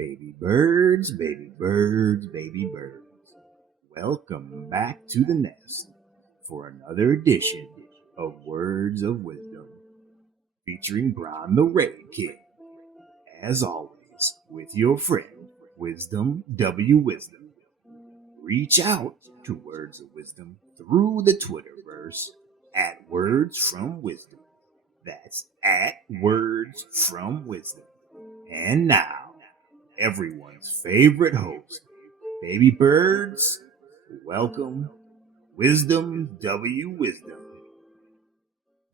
Baby birds, baby birds, baby birds. Welcome back to the nest for another edition of Words of Wisdom featuring Brian the Red King. As always, with your friend, Wisdom W. Wisdom. Reach out to Words of Wisdom through the Twitterverse at Words from Wisdom. That's at Words from Wisdom. And now, everyone's favorite host, Baby Birds, welcome Wisdom W. Wisdom.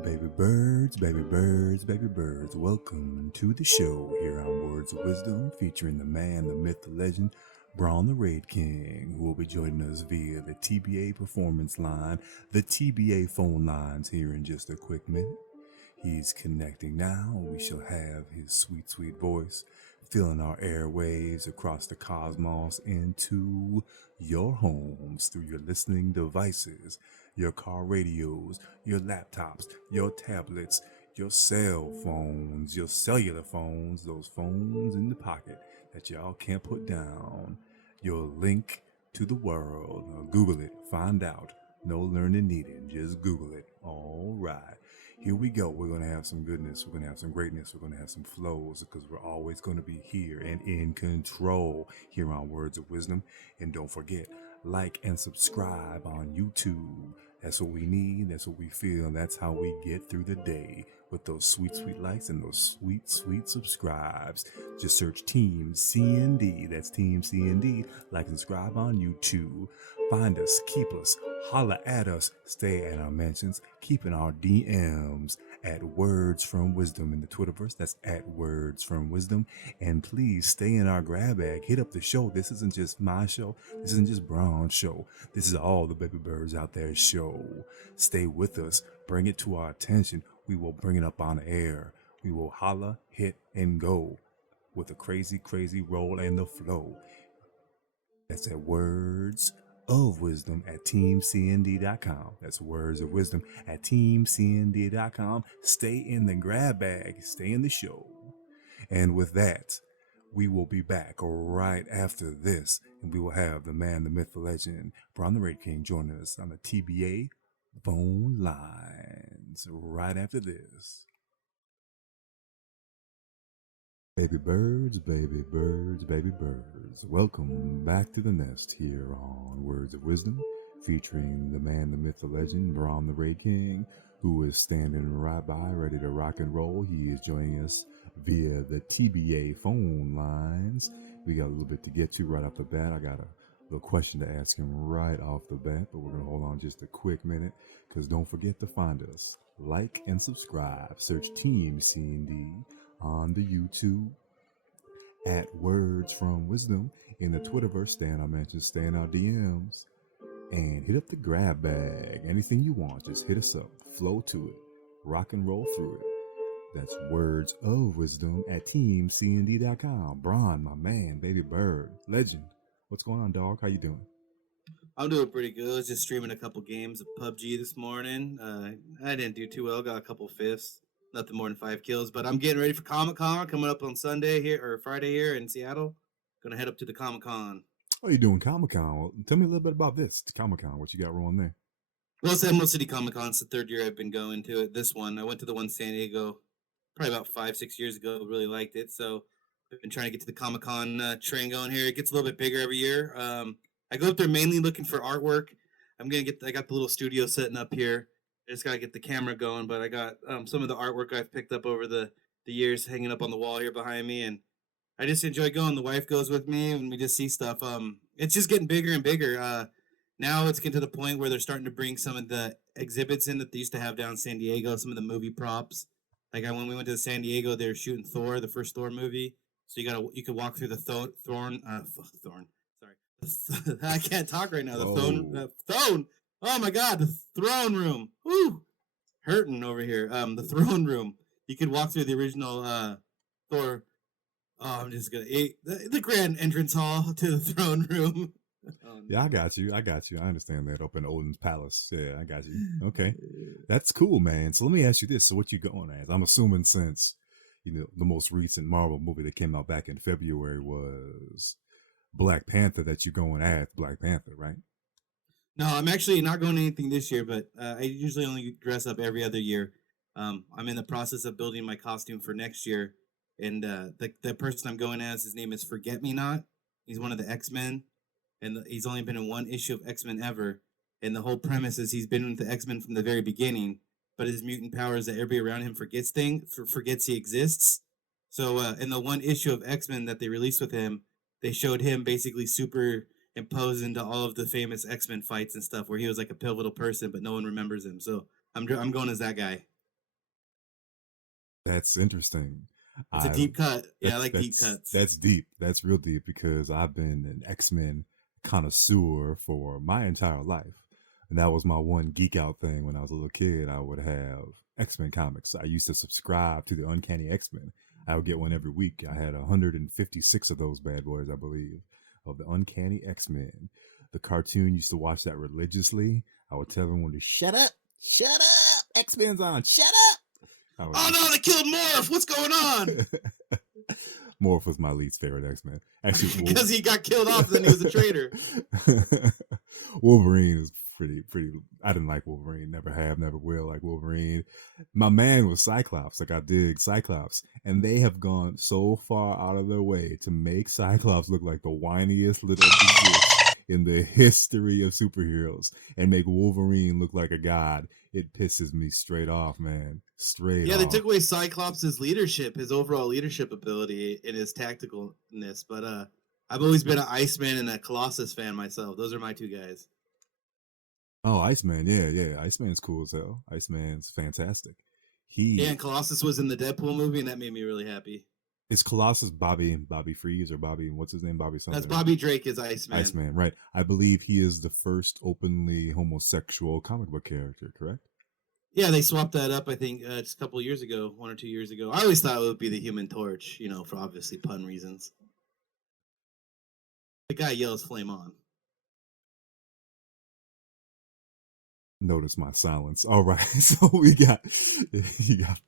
Baby birds, baby birds, baby birds, welcome to the show here on Words of Wisdom, featuring the man, the myth, the legend, Braun the Raid King, who will be joining us via the TBA performance line, the TBA phone lines here in just a quick minute. He's connecting now, and we shall have his sweet, sweet voice filling our airwaves across the cosmos into your homes through your listening devices, your car radios, your laptops, your tablets, your cell phones, your cellular phones, those phones in the pocket that y'all can't put down. Your link to the world. Now Google it, find out. No learning needed, just Google it. All right. Here we go. We're going to have some goodness. We're going to have some greatness. We're going to have some flows because we're always going to be here and in control here on Words of Wisdom. And don't forget, like and subscribe on YouTube. That's what we need. That's what we feel. That's how we get through the day with those sweet, sweet likes and those sweet, sweet subscribes. Just search Team CND. That's Team CND. Like and subscribe on YouTube. Find us, keep us, holla at us, stay at our mentions, keeping our DMs at Words from Wisdom in the Twitterverse. That's at Words from Wisdom. And please stay in our grab bag. Hit up the show. This isn't just my show. This isn't just Braun's show. This is all the baby birds out there's show. Stay with us. Bring it to our attention. We will bring it up on air. We will holla, hit, and go with a crazy, crazy roll and the flow. That's at Words of Wisdom at teamcnd.com. That's Words of Wisdom at teamcnd.com. Stay in the grab bag. Stay in the show. And with that, we will be back right after this, and we will have the man, the myth, the legend, Braun the Raid King, joining us on the TBA phone lines right after this. Baby birds, baby birds, baby birds, welcome back to the nest here on Words of Wisdom, featuring the man, the myth, the legend, Braun the Raid King, who is standing right by, ready to rock and roll. He is joining us via the TBA phone lines. We got a little bit to get to right off the bat. I got a little question to ask him right off the bat, but we're going to hold on just a quick minute, because don't forget to find us. Like and subscribe. Search Team CND on the YouTube, at Words from Wisdom in the Twitterverse. Stay in our mentions, stay in our DMs, and hit up the grab bag. Anything you want, just hit us up. Flow to it. Rock and roll through it. That's Words of Wisdom at teamcnd.com. Braun, my man, baby bird, legend. What's going on, dog? How you doing? I'm doing pretty good. I was just streaming a couple games of PUBG this morning. I didn't do too well. Got a couple fifths. Nothing more than 5 kills. But I'm getting ready for Comic-Con coming up on Sunday here, or Friday here in Seattle. Gonna head up to the Comic-Con. Oh, you're doing Comic-Con. Well, tell me a little bit about this Comic-Con. What you got rolling there? Well, it's Emerald City Comic-Con. It's the 3rd year I've been going to it. This one, I went to the one in San Diego probably about 5-6 years ago. Really liked it. So I've been trying to get to the Comic-Con train going here. It gets a little bit bigger every year. I go up there mainly looking for artwork. I got the little studio setting up here. I just gotta get the camera going, but I got some of the artwork I've picked up over the years hanging up on the wall here behind me, and I just enjoy going. The wife goes with me, and we just see stuff. It's just getting bigger and bigger. Now it's getting to the point where they're starting to bring some of the exhibits in that they used to have down in San Diego. Some of the movie props. Like when we went to San Diego, they were shooting Thor, the first Thor movie. So you could walk through the Thorn. Sorry, I can't talk right now. The throne. Oh my God, the throne room. Woo, hurting over here. The throne room. You could walk through the original Thor. Oh, I'm just gonna eat the grand entrance hall to the throne room. Oh, no. Yeah, I got you. I understand that up in Odin's palace. Yeah, I got you. Okay, that's cool, man. So let me ask you this: so what you going as? I'm assuming since the most recent Marvel movie that came out back in February was Black Panther. That you're going as Black Panther, right? No, I'm actually not going to anything this year, but I usually only dress up every other year. I'm in the process of building my costume for next year, and the person I'm going as, his name is Forget Me Not. He's one of the X-Men, and he's only been in one issue of X-Men ever. And the whole premise is he's been with the X-Men from the very beginning, but his mutant power is that everybody around him forgets he exists. So in the one issue of X-Men that they released with him, they showed him basically superimposed into all of the famous X-Men fights and stuff, where he was like a pivotal person, but no one remembers him. So I'm going as that guy. That's interesting. It's a I deep cut. Yeah, I that's like deep that's cuts. that's deep. That's real deep because I've been an X-Men connoisseur for my entire life. And that was my one geek out thing when I was a little kid. I would have X-Men comics. I used to subscribe to the Uncanny X-Men. I would get one every week. I had 156 of those bad boys, I believe, of the Uncanny X-Men. The cartoon used to watch that religiously. I would tell everyone to shut up, X-Men's on, shut up. I would Oh just no, they killed Morph. What's going on? Morph was my least favorite X-Men. Actually, Because he got killed off, and then he was a traitor. Wolverine is pretty. I didn't like Wolverine. Never have, never will like Wolverine. My man was Cyclops. Like I dig Cyclops, and they have gone so far out of their way to make Cyclops look like the whiniest little bitch in the history of superheroes, and make Wolverine look like a god. It pisses me straight off, man. Straight Yeah, they off. took away Cyclops' leadership, his overall leadership ability, and his tacticalness. But I've always been an Iceman and a Colossus fan myself. Those are my two guys. Oh, Iceman, yeah. Iceman's cool as hell. Iceman's fantastic. Yeah, He and Colossus was in the Deadpool movie, and that made me really happy. is Colossus Bobby Freeze or Bobby, what's his name? Bobby That's something, right? Bobby Drake as Iceman. Iceman, right. I believe he is the first openly homosexual comic book character, correct? Yeah, they swapped that up, I think, just a couple years ago, 1 or 2 years ago. I always thought it would be the Human Torch, for obviously pun reasons. The guy yells "Flame on." Notice my silence. All right. So we got you got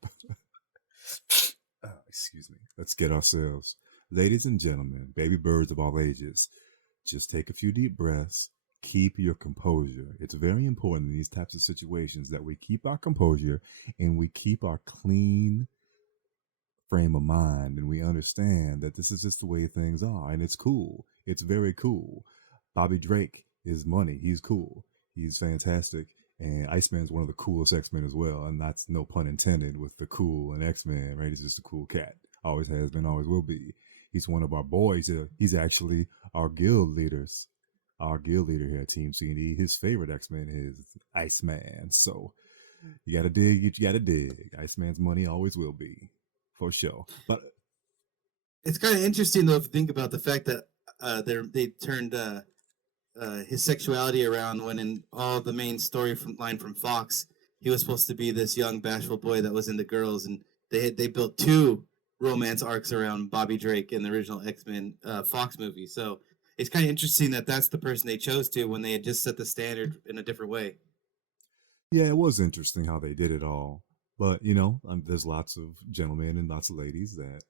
excuse me. Let's get ourselves. Ladies and gentlemen, baby birds of all ages, just take a few deep breaths. Keep your composure. It's very important in these types of situations that we keep our composure and we keep our clean frame of mind and we understand that this is just the way things are and it's cool. It's very cool. Bobby Drake is money. He's cool. He's fantastic. And Iceman's one of the coolest X-Men as well. And that's no pun intended with the cool and X-Men, right? He's just a cool cat. Always has been, always will be. He's one of our boys. He's actually our guild leaders. Our guild leader here at Team C&E. His favorite X-Men is Iceman. So you gotta dig, you gotta dig. Iceman's money always will be. For sure. But It's kind of interesting though if you think about the fact that they turned his sexuality around when in all the main story from line from Fox, he was supposed to be this young bashful boy that was into girls, and they built two romance arcs around Bobby Drake in the original X-Men Fox movie. So it's kind of interesting that that's the person they chose to when they had just set the standard in a different way. yeah, it was interesting how they did it all. But there's lots of gentlemen and lots of ladies that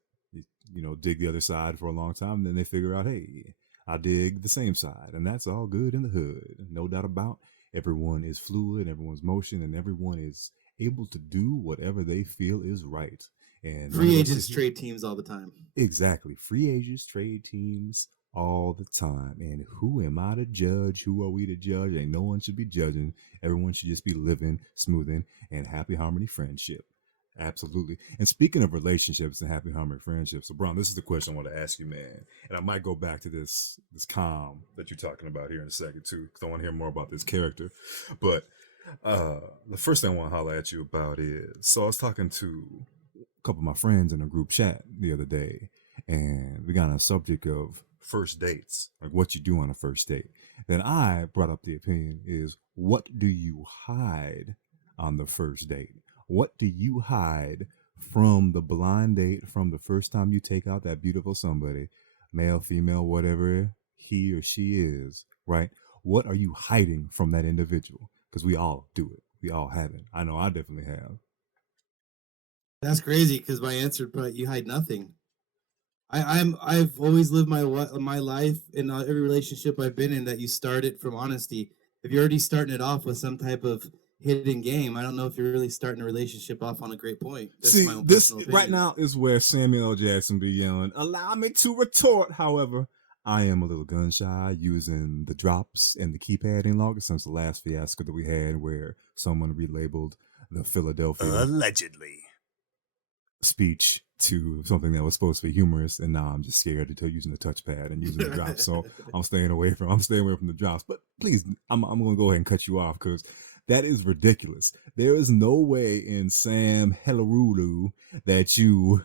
dig the other side for a long time. And then they figure out, hey, I dig the same side, and that's all good in the hood. No doubt about. Everyone is fluid, everyone's motion, and everyone is able to do whatever they feel is right. And none of Free us agents is here. trade teams all the time. Exactly. Free agents, trade teams all the time. And who am I to judge? Who are we to judge? Ain't no one should be judging. Everyone should just be living, smoothing, and happy harmony friendship. Absolutely. And speaking of relationships and happy harmony friendships, so Brown, this is the question I want to ask you, man. And I might go back to this calm that you're talking about here in a second too, because I want to hear more about this character. But the first thing I want to holler at you about is, so I was talking to a couple of my friends in a group chat the other day, and we got on a subject of first dates, like what you do on a first date. Then I brought up the opinion is, what do you hide on the first date? What do you hide from the blind date, from the first time you take out that beautiful somebody, male, female, whatever he or she is, right? What are you hiding from that individual? Because we all do it. We all have it. I know I definitely have. That's crazy because my answer, but you hide nothing. I've always lived my life in every relationship I've been in that you start it from honesty. If you're already starting it off with some type of hidden game, I don't know if you're really starting a relationship off on a great point. That's my See, own this personal right opinion. now is where Samuel L. Jackson be yelling, "Allow me to retort." However, I am a little gun shy using the drops and the keypad any longer since the last fiasco that we had where someone relabeled the Philadelphia Allegedly. speech to something that was supposed to be humorous, and now I'm just scared to tell using the touchpad and using the drops. So I'm staying away from the drops. But please, I'm going to go ahead and cut you off because that is ridiculous. There is no way in Sam Hellarulu that you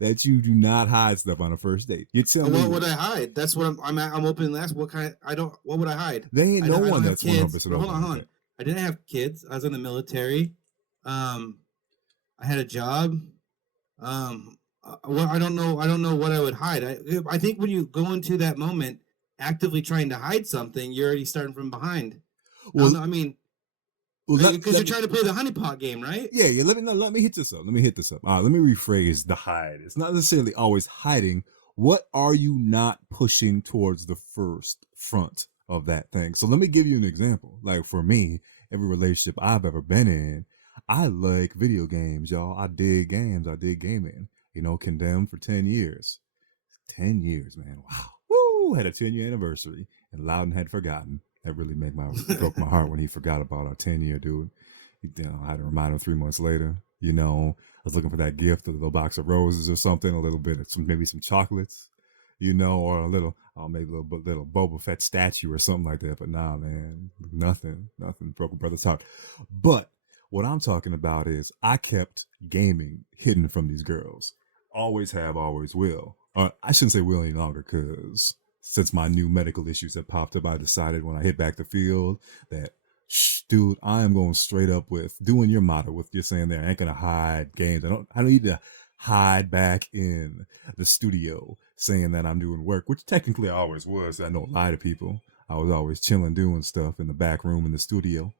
do not hide stuff on a first date. You tell What me would I hide? That's what I'm open and ask. What kind? I don't. What would I hide? there ain't no I one don't have that's 100% kids. But open hold like on. that. I didn't have kids. I was in the military. I had a job. Well, I don't know. I don't know what I would hide. I think when you go into that moment actively trying to hide something, you're already starting from behind. I don't Well, know. I mean, well because you're trying to play the honeypot game, right? yeah, yeah. Let me hit this up. Let me hit this up. Let me rephrase the hide. It's not necessarily always hiding. What are you not pushing towards the first front of that thing? So let me give you an example. Like for me, every relationship I've ever been in, I like video games, y'all. I dig games. I dig gaming. You know, condemned for 10 years. 10 years, man. Wow. Woo! Had a 10-year anniversary, and Loudon had forgotten. That really broke my heart when he forgot about our 10-year, dude. I had to remind him 3 months later. I was looking for that gift, a little box of roses or something, a little bit of maybe some chocolates, or a little, maybe a little Boba Fett statue or something like that. But nah, man, nothing. Broke a brother's heart. But what I'm talking about is I kept gaming hidden from these girls. Always have, always will. I shouldn't say will any longer because since my new medical issues have popped up, I decided when I hit back the field that dude, I am going straight up with doing your motto with you're saying there. I ain't gonna hide games. I don't need to hide back in the studio saying that I'm doing work, which technically I always was. I don't lie to people. I was always chilling doing stuff in the back room in the studio.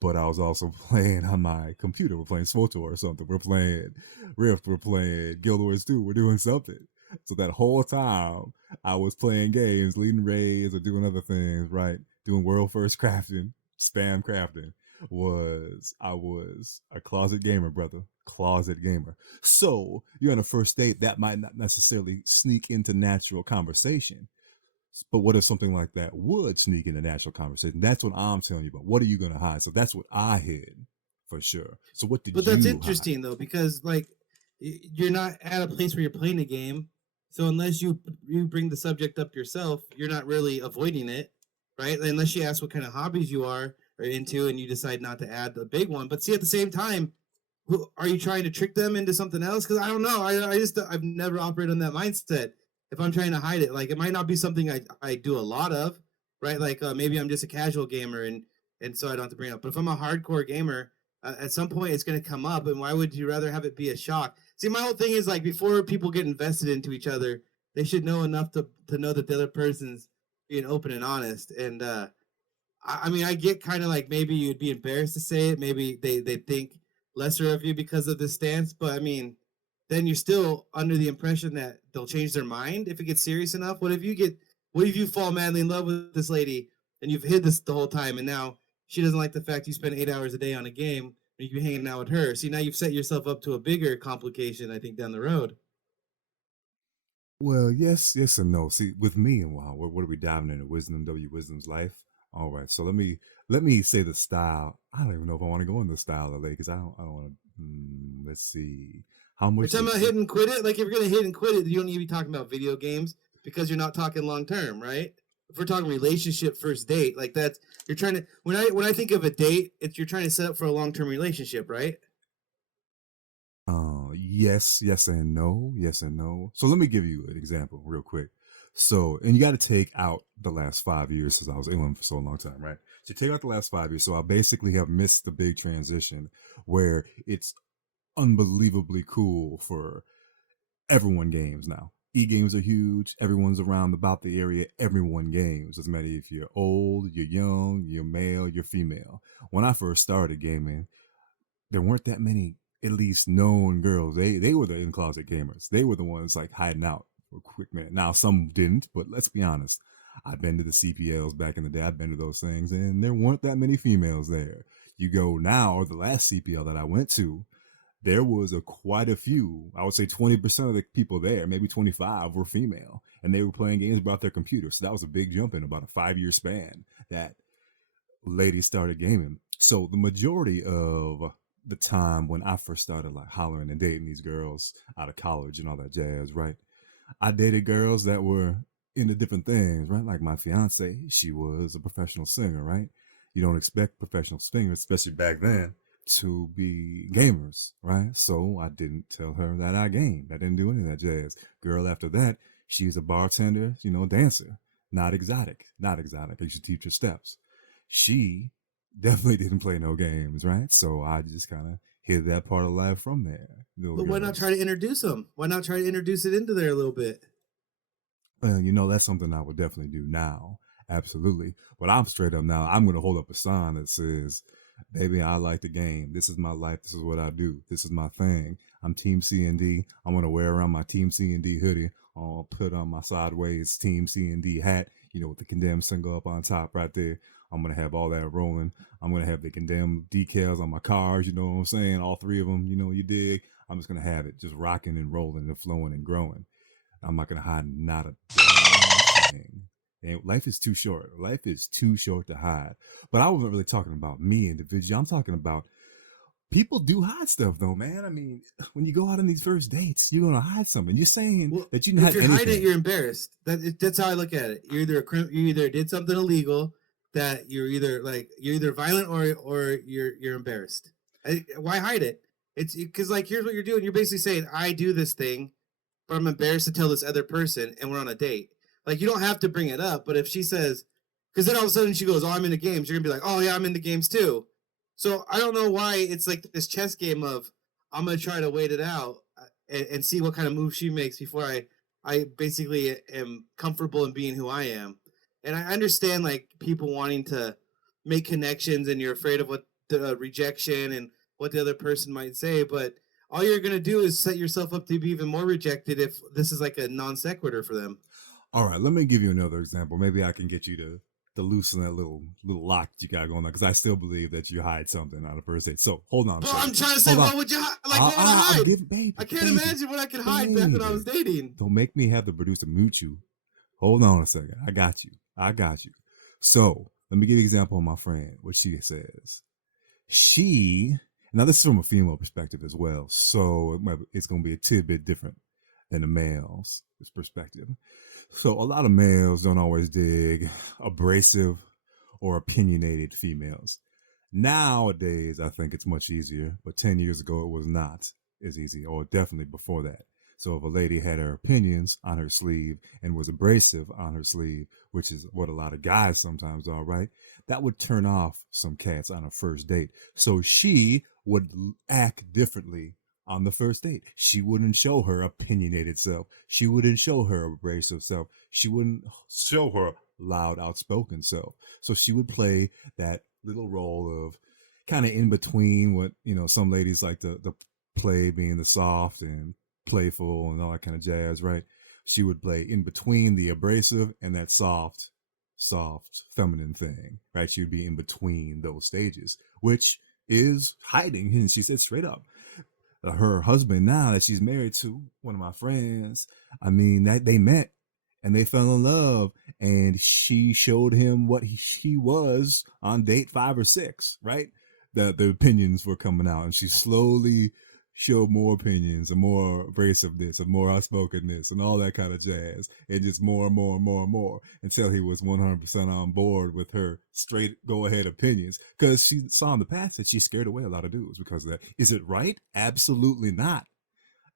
But I was also playing on my computer. We're playing SWOTOR or something. We're playing Rift. We're playing Guild Wars 2. We're doing something. So that whole time I was playing games, leading raids or doing other things, right? Doing world first crafting, spam crafting. I was a closet gamer, brother. Closet gamer. So you're on a first date, that might not necessarily sneak into natural conversation. But what if something like that would sneak into natural conversation? That's what I'm telling you about. What are you going to hide? So that's what I hid for sure. So what did But that's you hide? interesting though, because like you're not at a place where you're playing a game, so unless you bring the subject up yourself, you're not really avoiding it, right? Unless you ask what kind of hobbies you are into, and you decide not to add the big one. But see, at the same time, are you trying to trick them into something else? Because I don't know. I've never operated on that mindset. If I'm trying to hide it, like it might not be something I do a lot of, right? Like maybe I'm just a casual gamer and so I don't have to bring it up. But if I'm a hardcore gamer, at some point it's going to come up. And why would you rather have it be a shock? See, my whole thing is like before people get invested into each other, they should know enough to know that the other person's being open and honest. And I mean, I get kind of like maybe you'd be embarrassed to say it. Maybe they think lesser of you because of this stance. But I mean, then you're still under the impression that they'll change their mind if it gets serious enough. What if you fall madly in love with this lady and you've hid this the whole time, and now she doesn't like the fact you spend 8 hours a day on a game and you can be hanging out with her. See, now you've set yourself up to a bigger complication, I think, down the road. Well, yes and no. See, with me, and wow, what are we diving into? Wisdom, Wisdom's life. All right, so let me say the style. I don't even know if I want to go in the style of it because I don't want to. Let's see. How We're much talking about does hit and quit it. Like if you're gonna hit and quit it, you don't need to be talking about video games because you're not talking long term, right? If we're talking relationship first date, like that's you're trying to when I think of a date, it's you're trying to set up for a long term relationship, right? yes and no, yes and no. So let me give you an example real quick. So, and you got to take out the last 5 years since I was in for so long time, right? So take out the last 5 years. So I basically have missed the big transition where it's unbelievably cool for everyone games now. E-games are huge. Everyone's around about the area. Everyone games. Doesn't matter if you're old, you're young, you're male, you're female. When I first started gaming, there weren't that many at least known girls. They were the in closet gamers. They were the ones like hiding out for a quick minute. Now some didn't, but let's be honest. I've been to the CPLs back in the day. I've been to those things, and there weren't that many females there. You go now, or the last CPL that I went to, there was quite a few. I would say 20% of the people there, maybe 25, were female, and they were playing games about their computer. So that was a big jump in about a 5 year span that ladies started gaming. So the majority of the time when I first started like hollering and dating these girls out of college and all that jazz, right? I dated girls that were into different things, right? Like my fiance, she was a professional singer, right? You don't expect professional singers, especially back then, to be gamers, right? So I didn't tell her that I gamed. I didn't do any of that jazz. Girl after that, she's a bartender, dancer. Not exotic, not exotic. I used to teach her steps. She definitely didn't play no games, right? So I just kind of hid that part of life from there. Little But why not try girls. to introduce them? Why not try to introduce it into there a little bit? That's something I would definitely do now. Absolutely. But I'm straight up now. I'm going to hold up a sign that says, baby, I like the game. This is my life. This is what I do. This is my thing. I'm Team C&D. I'm going to wear around my Team C&D hoodie. I'll put on my sideways Team C&D hat, with the condemned single up on top right there. I'm going to have all that rolling. I'm going to have the condemned decals on my cars. You know what I'm saying? All three of them, you dig. I'm just going to have it just rocking and rolling and flowing and growing. I'm not gonna hide not a damn thing. And life is too short. Life is too short to hide. But I wasn't really talking about me individually. I'm talking about people do hide stuff though, man. I mean, when you go out on these first dates, you're gonna hide something. You're saying Well, that you didn't if hide you're hiding it, anything. you're embarrassed. That's how I look at it. You either did something illegal, that you're either violent or you're embarrassed. Why hide it? It's because like here's what you're doing. You're basically saying I do this thing, but I'm embarrassed to tell this other person, and we're on a date. Like you don't have to bring it up, but if she says, because then all of a sudden she goes, "Oh, I'm in the games," you're gonna be like, "Oh yeah, I'm in the games too." So I don't know why it's like this chess game of I'm gonna try to wait it out and see what kind of move she makes before I basically am comfortable in being who I am. And I understand like people wanting to make connections, and you're afraid of what the rejection and what the other person might say, but all you're gonna do is set yourself up to be even more rejected if this is like a non sequitur for them. All right, let me give you another example. Maybe I can get you to loosen that little lock that you got going on because I still believe that you hide something on a first date. So hold on a But I'm second. trying to say, Hold on. what would you like? What would I I'm hide? giving baby, I can't baby, imagine what I could hide back when I was baby. dating. Don't make me have the producer mute you. Hold on a second. I got you. I got you. So let me give you an example of my friend, what she says. Now this is from a female perspective as well. So it's going to be a tidbit different than the male's perspective. So a lot of males don't always dig abrasive or opinionated females. Nowadays, I think it's much easier, but 10 years ago, it was not as easy, or definitely before that. So if a lady had her opinions on her sleeve and was abrasive on her sleeve, which is what a lot of guys sometimes are, right? That would turn off some cats on a first date. So she would act differently on the first date. She wouldn't show her opinionated self. She wouldn't show her abrasive self. She wouldn't show her loud, outspoken self. So she would play that little role of kind of in between what, some ladies like to play, being the soft and playful and all that kind of jazz, right? She would play in between the abrasive and that soft, feminine thing, right? She would be in between those stages, which is hiding. And she said straight up, her husband now that she's married to, one of my friends, I mean, that they met and they fell in love, and she showed him what he was on date 5 or 6, right? The opinions were coming out, and she slowly showed more opinions and more abrasiveness and more outspokenness and all that kind of jazz, and just more and more and more and more until he was 100% on board with her straight go ahead opinions, because she saw in the past that she scared away a lot of dudes because of that. Is it right? Absolutely not.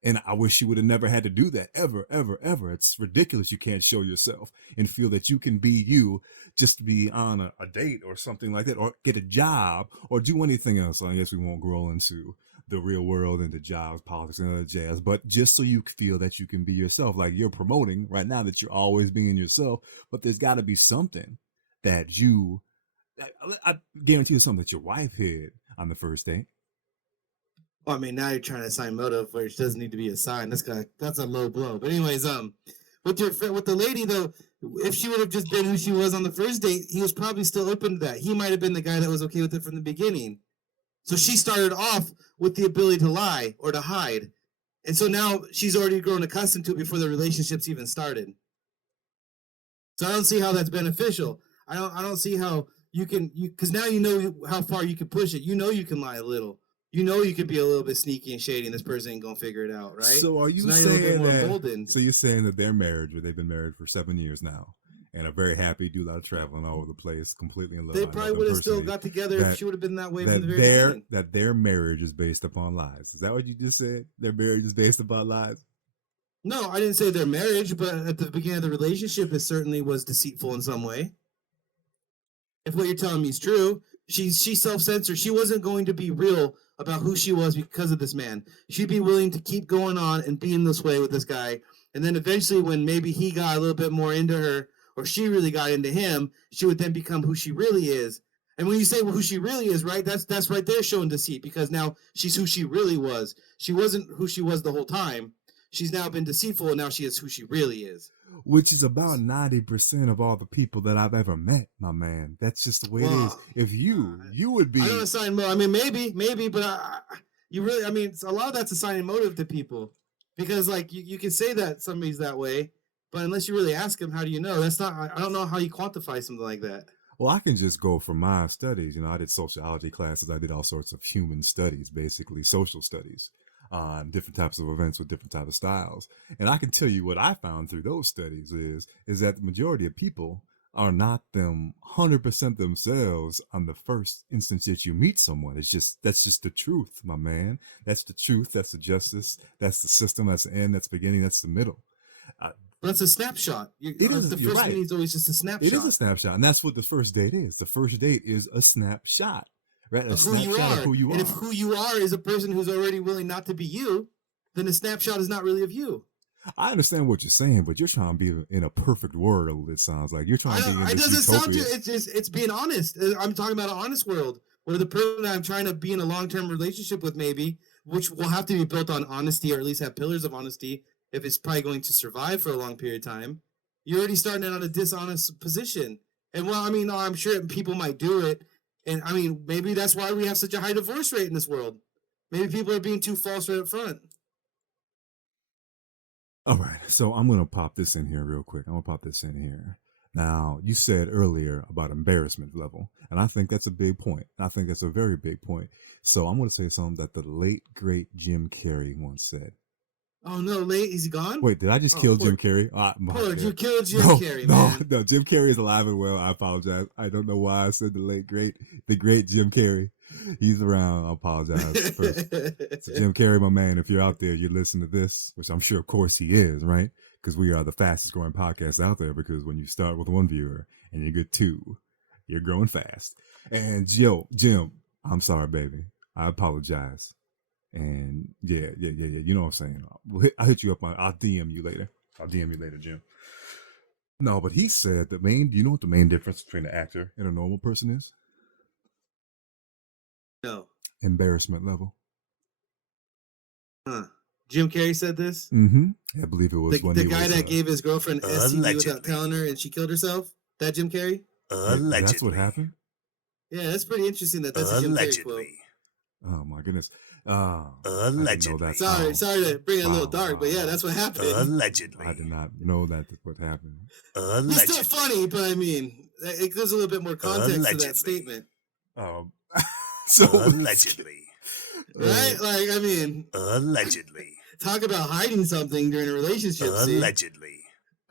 And I wish you would have never had to do that ever, ever, ever. It's ridiculous you can't show yourself and feel that you can be you just to be on a date or something like that, or get a job or do anything else. I guess we won't grow into the real world and the jobs, politics, and other jazz, but just so you feel that you can be yourself. Like you're promoting right now that you're always being yourself, but there's got to be something that I guarantee you something that your wife hid on the first date. Well, I mean, now you're trying to assign motive, which doesn't need to be assigned. That's a low blow. But anyways, with your friend, with the lady though, if she would have just been who she was on the first date, he was probably still open to that. He might have been the guy that was okay with it from the beginning. So she started off with the ability to lie or to hide, and so now she's already grown accustomed to it before the relationships even started. So I don't see how that's beneficial. I don't see how you can because now you know how far you can push it. You know you can lie a little. You know you could be a little bit sneaky and shady, and this person ain't gonna figure it out, right? So are you now you're a little bit saying more that? emboldened. So you're saying that their marriage, or they've been married for 7 years now, and are very happy, do a lot of traveling all over the place, completely in love. They I know probably them would have still personally, got together if that she would have been that way from the that very their beginning. that their marriage is based upon lies. Is that what you just said? Their marriage is based upon lies. No, I didn't say their marriage, but at the beginning of the relationship, it certainly was deceitful in some way. If what you're telling me is true, she self-censored. She wasn't going to be real about who she was because of this man. She'd be willing to keep going on and being this way with this guy. And then eventually when maybe he got a little bit more into her or she really got into him, she would then become who she really is. And when you say who she really is, right, that's right there showing deceit because now she's who she really was. She wasn't who she was the whole time. She's now been deceitful and now she is who she really is. Which is about 90% of all the people that I've ever met, my man. That's just the way it is. If you would be. I don't assign motive. I mean, maybe, but you really, I mean, a lot of that's assigning motive to people because, like, you can say that somebody's that way, but unless you really ask them, how do you know? That's not. I don't know how you quantify something like that. Well, I can just go from my studies. I did sociology classes. I did all sorts of human studies, basically social studies, different types of events with different types of styles. And I can tell you what I found through those studies is that the majority of people are not them 100% themselves on the first instance that you meet someone. That's just the truth, my man. That's the truth. That's the justice. That's the system. That's the end. That's the beginning. That's the middle. But it's a snapshot. It is. The You're first right. meeting is always just a snapshot. It is a snapshot, and that's what the first date is. The first date is a snapshot, right? A of who you snapshot are. of who you and are. if who you are is a person who's already willing not to be you, then the snapshot is not really of you. I understand what you're saying, but you're trying to be in a perfect world. It sounds like you're trying to be in It this doesn't utopia. sound. It's being honest. I'm talking about an honest world where the person I'm trying to be in a long-term relationship with, maybe, which will have to be built on honesty or at least have pillars of honesty if it's probably going to survive for a long period of time. You're already starting out on a dishonest position. And well, I mean, I'm sure people might do it. And I mean, maybe that's why we have such a high divorce rate in this world. Maybe people are being too false right up front. All right, so I'm gonna pop this in here real quick. I'm gonna pop this in here. Now, you said earlier about embarrassment level, and I think that's a big point. I think that's a very big point. So I'm gonna say something that the late great Jim Carrey once said. Oh no, late? Is he gone? Wait, did I just kill Jim Carrey? You killed Jim Carrey, no, man. no. Jim Carrey is alive and well. I apologize. I don't know why I said the great Jim Carrey. He's around. I apologize. So Jim Carrey, my man, if you're out there, you're listening to this, which I'm sure, of course, he is, right? Because we are the fastest growing podcast out there. Because when you start with one viewer and you get two, you're growing fast. And Jim, I'm sorry, baby. I apologize. And yeah. You know what I'm saying. I'll hit you up I'll DM you later. Jim. No, but he said do you know what the main difference between an actor and a normal person is? No. Embarrassment level. Huh. Jim Carrey said this? Mm-hmm. I believe it was the guy that gave his girlfriend STD without telling her and she killed herself? That Jim Carrey? Allegedly. That's what happened? Yeah, that's pretty interesting that's a Jim Carrey quote. Oh my goodness. Allegedly. Sorry to bring it a little dark, but yeah, that's what happened. Allegedly. I did not know that's what happened. It's still funny, but I mean, it gives a little bit more context to that statement. So allegedly. Right? Like, I mean, allegedly. Talk about hiding something during a relationship. Allegedly.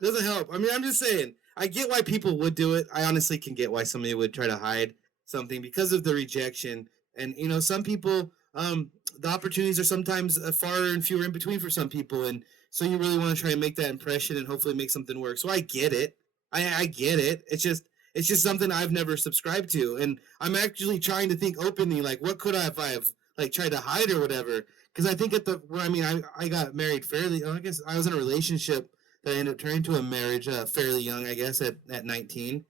See? Doesn't help. I mean, I'm just saying, I get why people would do it. I honestly can get why somebody would try to hide something because of the rejection. And, some people, the opportunities are sometimes far and fewer in between for some people. And so you really want to try and make that impression and hopefully make something work. So I get it. I get it. It's just something I've never subscribed to. And I'm actually trying to think openly, like, what could I have like tried to hide or whatever? Because I think I got married fairly, I guess I was in a relationship that ended up turning to a marriage fairly young, I guess, at 19.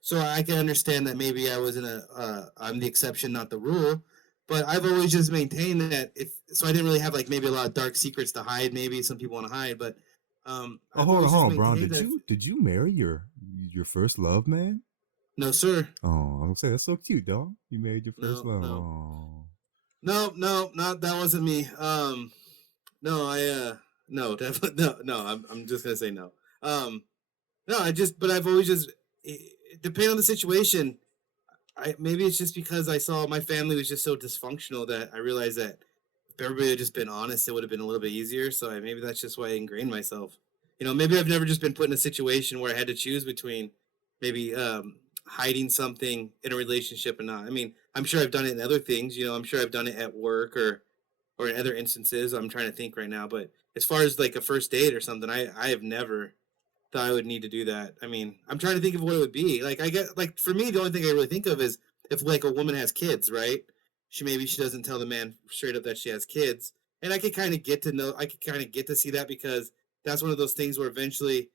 So I can understand that maybe I was I'm the exception, not the rule. But I've always just maintained that so I didn't really have like maybe a lot of dark secrets to hide. Maybe some people want to hide, but Oh, I've always hold just on, Braun. maintained that. Did you marry your first love, man? No, sir. Oh, I was gonna say that's so cute, dog. You married your first No, love. no, Oh. no, no, not that wasn't me. No, no, definitely no, no. I'm just gonna say no. No, but I've always just depending on the situation. Maybe it's just because I saw my family was just so dysfunctional that I realized that if everybody had just been honest, it would have been a little bit easier. So maybe that's just why I ingrained myself. Maybe I've never just been put in a situation where I had to choose between maybe hiding something in a relationship and not. I mean, I'm sure I've done it in other things. I'm sure I've done it at work or in other instances. I'm trying to think right now, but as far as like a first date or something, I have never thought I would need to do that. I mean, I'm trying to think of what it would be. Like I get like for me, the only thing I really think of is if like a woman has kids, right? She doesn't tell the man straight up that she has kids, and I could kind of get to know. I could kind of get to see that because that's one of those things where eventually,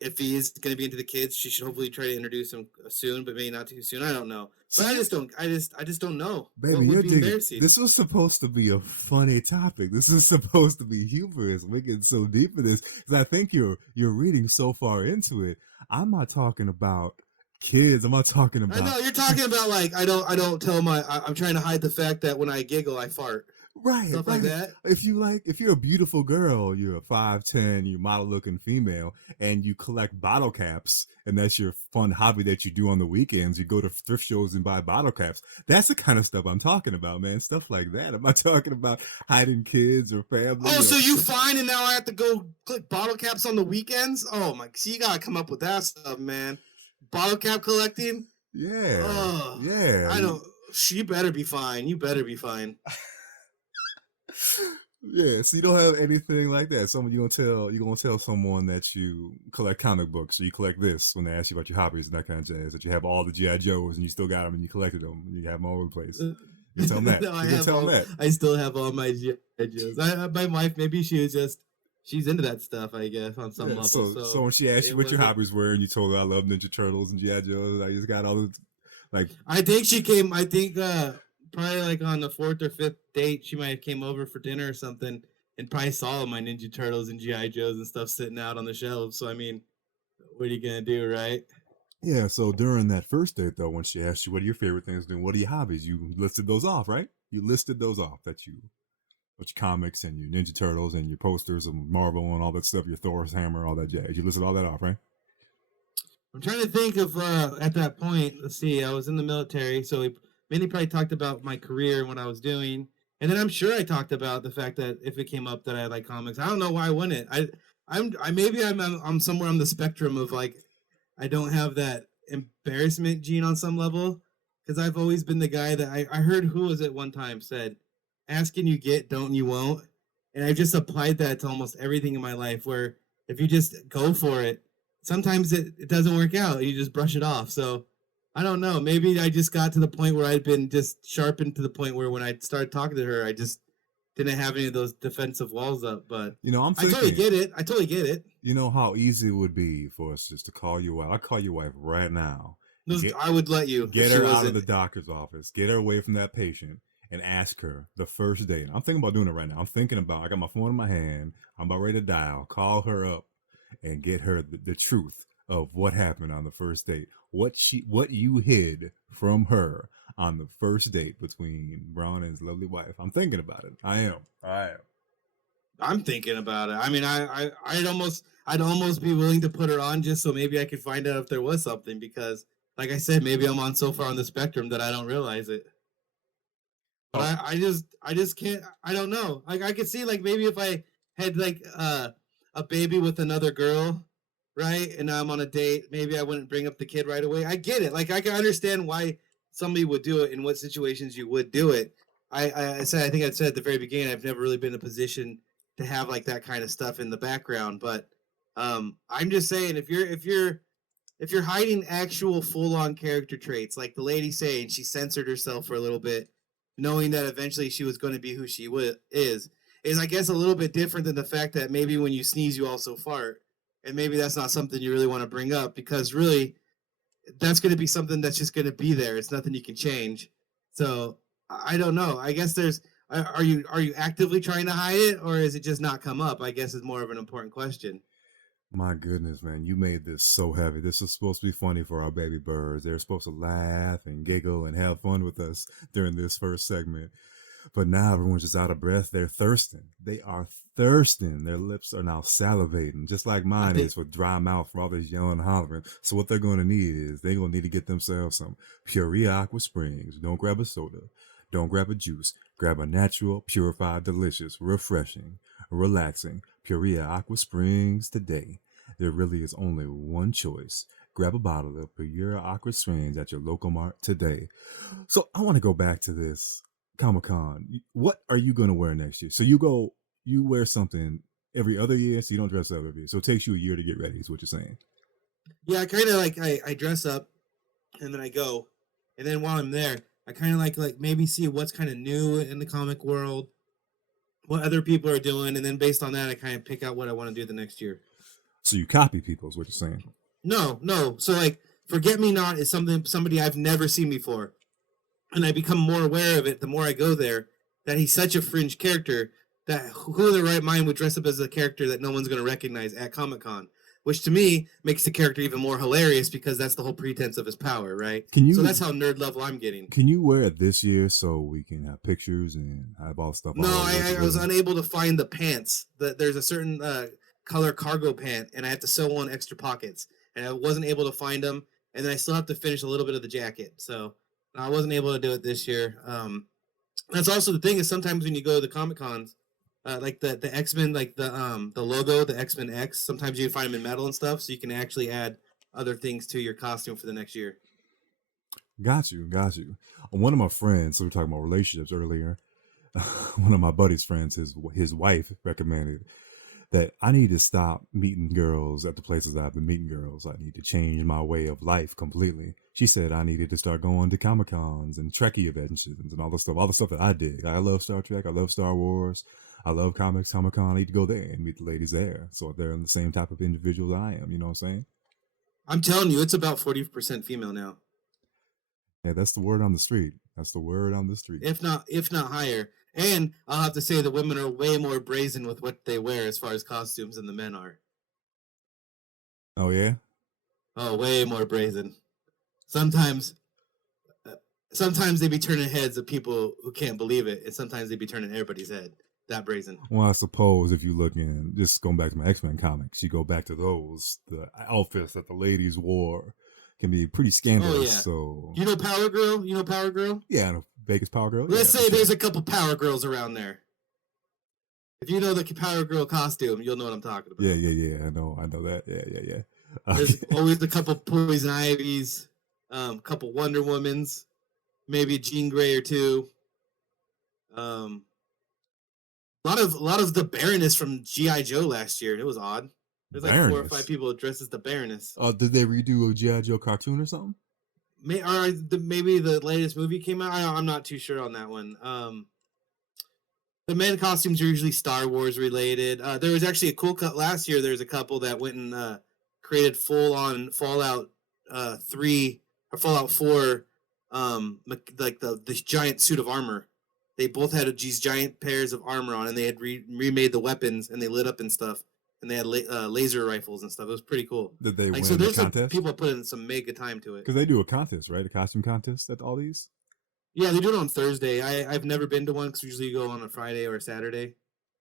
if he is going to be into the kids, she should hopefully try to introduce him soon, but maybe not too soon. I don't know, but I just don't. I just don't know what Baby, would you're be digging. embarrassing. This was supposed to be a funny topic. This is supposed to be humorous. We're getting so deep in this because I think you're reading so far into it. I'm not talking about kids. I'm not talking about. I know you're talking about like I don't tell I'm trying to hide the fact that when I giggle I fart. Right, Stuff right. like that. If you're a beautiful girl, you're a 5'10", you're model looking female, and you collect bottle caps, and that's your fun hobby that you do on the weekends. You go to thrift shows and buy bottle caps. That's the kind of stuff I'm talking about, man. Stuff like that. I'm not talking about hiding kids or family. Oh, so you fine, and now I have to go click bottle caps on the weekends? Oh my! So you gotta come up with that stuff, man. Bottle cap collecting. Yeah, Oh, yeah. I don't. You better be fine. You better be fine. Yeah, so you don't have anything like that. You're gonna tell someone that you collect comic books or you collect this when they ask you about your hobbies and that kind of jazz. That you have all the GI Joes and you still got them and you collected them and you have them all over the place. You tell them that. No, you tell them that. I still have all my Joes. My wife, maybe she's into that stuff. I guess on some level. So when she asked you what your hobbies were and you told her I love Ninja Turtles and GI Joes, I just got all the like. I think she came. I think probably like on the 4th or 5th date, she might have came over for dinner or something, and probably saw my Ninja Turtles and GI Joes and stuff sitting out on the shelves. So I mean, what are you gonna do, right? Yeah. So during that first date, though, when she asked you what are your favorite things to do, what are your hobbies, you listed those off, right? You listed those off with your comics and your Ninja Turtles and your posters of Marvel and all that stuff, your Thor's hammer, all that jazz. You listed all that off, right? I'm trying to think of at that point. Let's see. I was in the military, so we mainly probably talked about my career and what I was doing, and then I'm sure I talked about the fact that if it came up that I like comics, I don't know why I wouldn't. I'm somewhere on the spectrum of like I don't have that embarrassment gene on some level because I've always been the guy that I heard who was it one time said, "Asking you get, don't you won't," and I just applied that to almost everything in my life. Where if you just go for it, sometimes it doesn't work out and you just brush it off. So I don't know. Maybe I just got to the point where I'd been just sharpened to the point where when I started talking to her, I just didn't have any of those defensive walls up. But I'm thinking, I totally get it. You know how easy it would be for us just to call your wife. I call your wife right now. I would let you get her out of the doctor's office, get her away from that patient, and ask her the first date. I'm thinking about doing it right now. I got my phone in my hand. I'm about ready to dial. Call her up and get her the truth of what happened on the first date. What you hid from her on the first date between Braun and his lovely wife. I'm thinking about it. I am. I'm thinking about it. I mean, I'd almost be willing to put her on just so maybe I could find out if there was something because, like I said, maybe I'm on so far on the spectrum that I don't realize it. But I just can't. I don't know. Like I could see like maybe if I had like a baby with another girl, right, and I'm on a date, maybe I wouldn't bring up the kid right away. I get it. Like I can understand why somebody would do it in what situations you would do it. I think I said at the very beginning, I've never really been in a position to have like that kind of stuff in the background, but I'm just saying if you're hiding actual full-on character traits, like the lady saying she censored herself for a little bit, knowing that eventually she was going to be who she is I guess a little bit different than the fact that maybe when you sneeze you also fart, and maybe that's not something you really want to bring up because really that's going to be something that's just going to be there. It's nothing you can change. So I don't know. I guess there's. Are you actively trying to hide it, or is it just not come up? I guess is more of an important question. My goodness, man, you made this so heavy. This is supposed to be funny for our baby birds. They're supposed to laugh and giggle and have fun with us during this first segment. But now everyone's just out of breath. They're thirsting. They are thirsting. Their lips are now salivating, just like I mine think is with dry mouth for all this yelling and hollering. So what they're going to need is they're going to need to get themselves some Pure Aqua Springs. Don't grab a soda. Don't grab a juice. Grab a natural, purified, delicious, refreshing, relaxing Pure Aqua Springs today. There really is only one choice. Grab a bottle of Pure Aqua Springs at your local mart today. So I want to go back to this Comic Con. What are you going to wear next year? So you wear something every other year, so you don't dress up every year. So it takes you a year to get ready, is what you're saying. yeah, I kind of like I dress up and then I go, and then while I'm there, I kind of like maybe see what's kind of new in the comic world, what other people are doing, and then based on that, I kind of pick out what I want to do the next year. So you copy people, is what you're saying. No, no. So like, Forget Me Not is somebody I've never seen before, and I become more aware of it the more I go there. That he's such a fringe character that who in their right mind would dress up as a character that no one's going to recognize at Comic Con, which to me makes the character even more hilarious because that's the whole pretense of his power, right? Can So you that's how nerd level I'm getting. can you wear it this year so we can have pictures and have all stuff No, all over I was Wisdom? unable to find the pants. There's a certain color cargo pant, and I have to sew on extra pockets, and I wasn't able to find them. And then I still have to finish a little bit of the jacket, so I wasn't able to do it this year. That's also the thing is sometimes when you go to the Comic Cons, like the X Men, like the logo, the X Men X. Sometimes you find them in metal and stuff, so you can actually add other things to your costume for the next year. Got you, got you. One of my friends, so we were talking about relationships earlier. One of my buddy's friends, his wife recommended that I need to stop meeting girls at the places I've been meeting girls. I need to change my way of life completely. She said I needed to start going to Comic Cons and Trekkie conventions and all the stuff that I did. I love Star Trek. I love Star Wars. I love comics, Comic Con. I need to go there and meet the ladies there. So they're the same type of individuals I am. You know what I'm saying? I'm telling you, it's about 40% female now, Yeah, that's the word on the street. That's the word on the street. if not higher. And I'll have to say the women are way more brazen with what they wear as far as costumes than the men are. Oh yeah. Oh, way more brazen. Sometimes, uh, sometimes they be turning heads of people who can't believe it, and sometimes they be turning everybody's head. That brazen. Well, I suppose if you look in, just going back to my X-Men comics, you go back to those, the outfits that the ladies wore can be pretty Oh scandalous. yeah. So You know Power Girl? You know Power Girl? yeah, I know Vegas Power Girl. Let's Yeah, for say sure. there's a couple Power Girls around there. If you know the Power Girl costume, you'll know what I'm talking about. Yeah. I know that. Yeah. There's Okay. always a couple Poison Ivies, couple Wonder Womans, maybe a Jean Grey or two. Um, a lot of the Baroness from GI Joe last year. It was odd. There's like 4 or 5 Baroness. people dressed as the Baroness. Did they redo a GI Joe cartoon or something? Maybe the latest movie came out. I'm not too sure on that one. The men costumes are usually Star Wars related. There was actually a cool cut last year. There's a couple that went and created full on Fallout 3 or Fallout 4, like this giant suit of armor. They both had these giant pairs of armor on, and they had remade the weapons, and they lit up and stuff, and they had laser rifles and stuff. It was pretty cool. Did they Like win so, the there's some contest? people put in some mega time to it. Because they do a contest, right? A costume contest at all these. Yeah, they do it on Thursday. I've never been to one because usually you go on a Friday or a Saturday.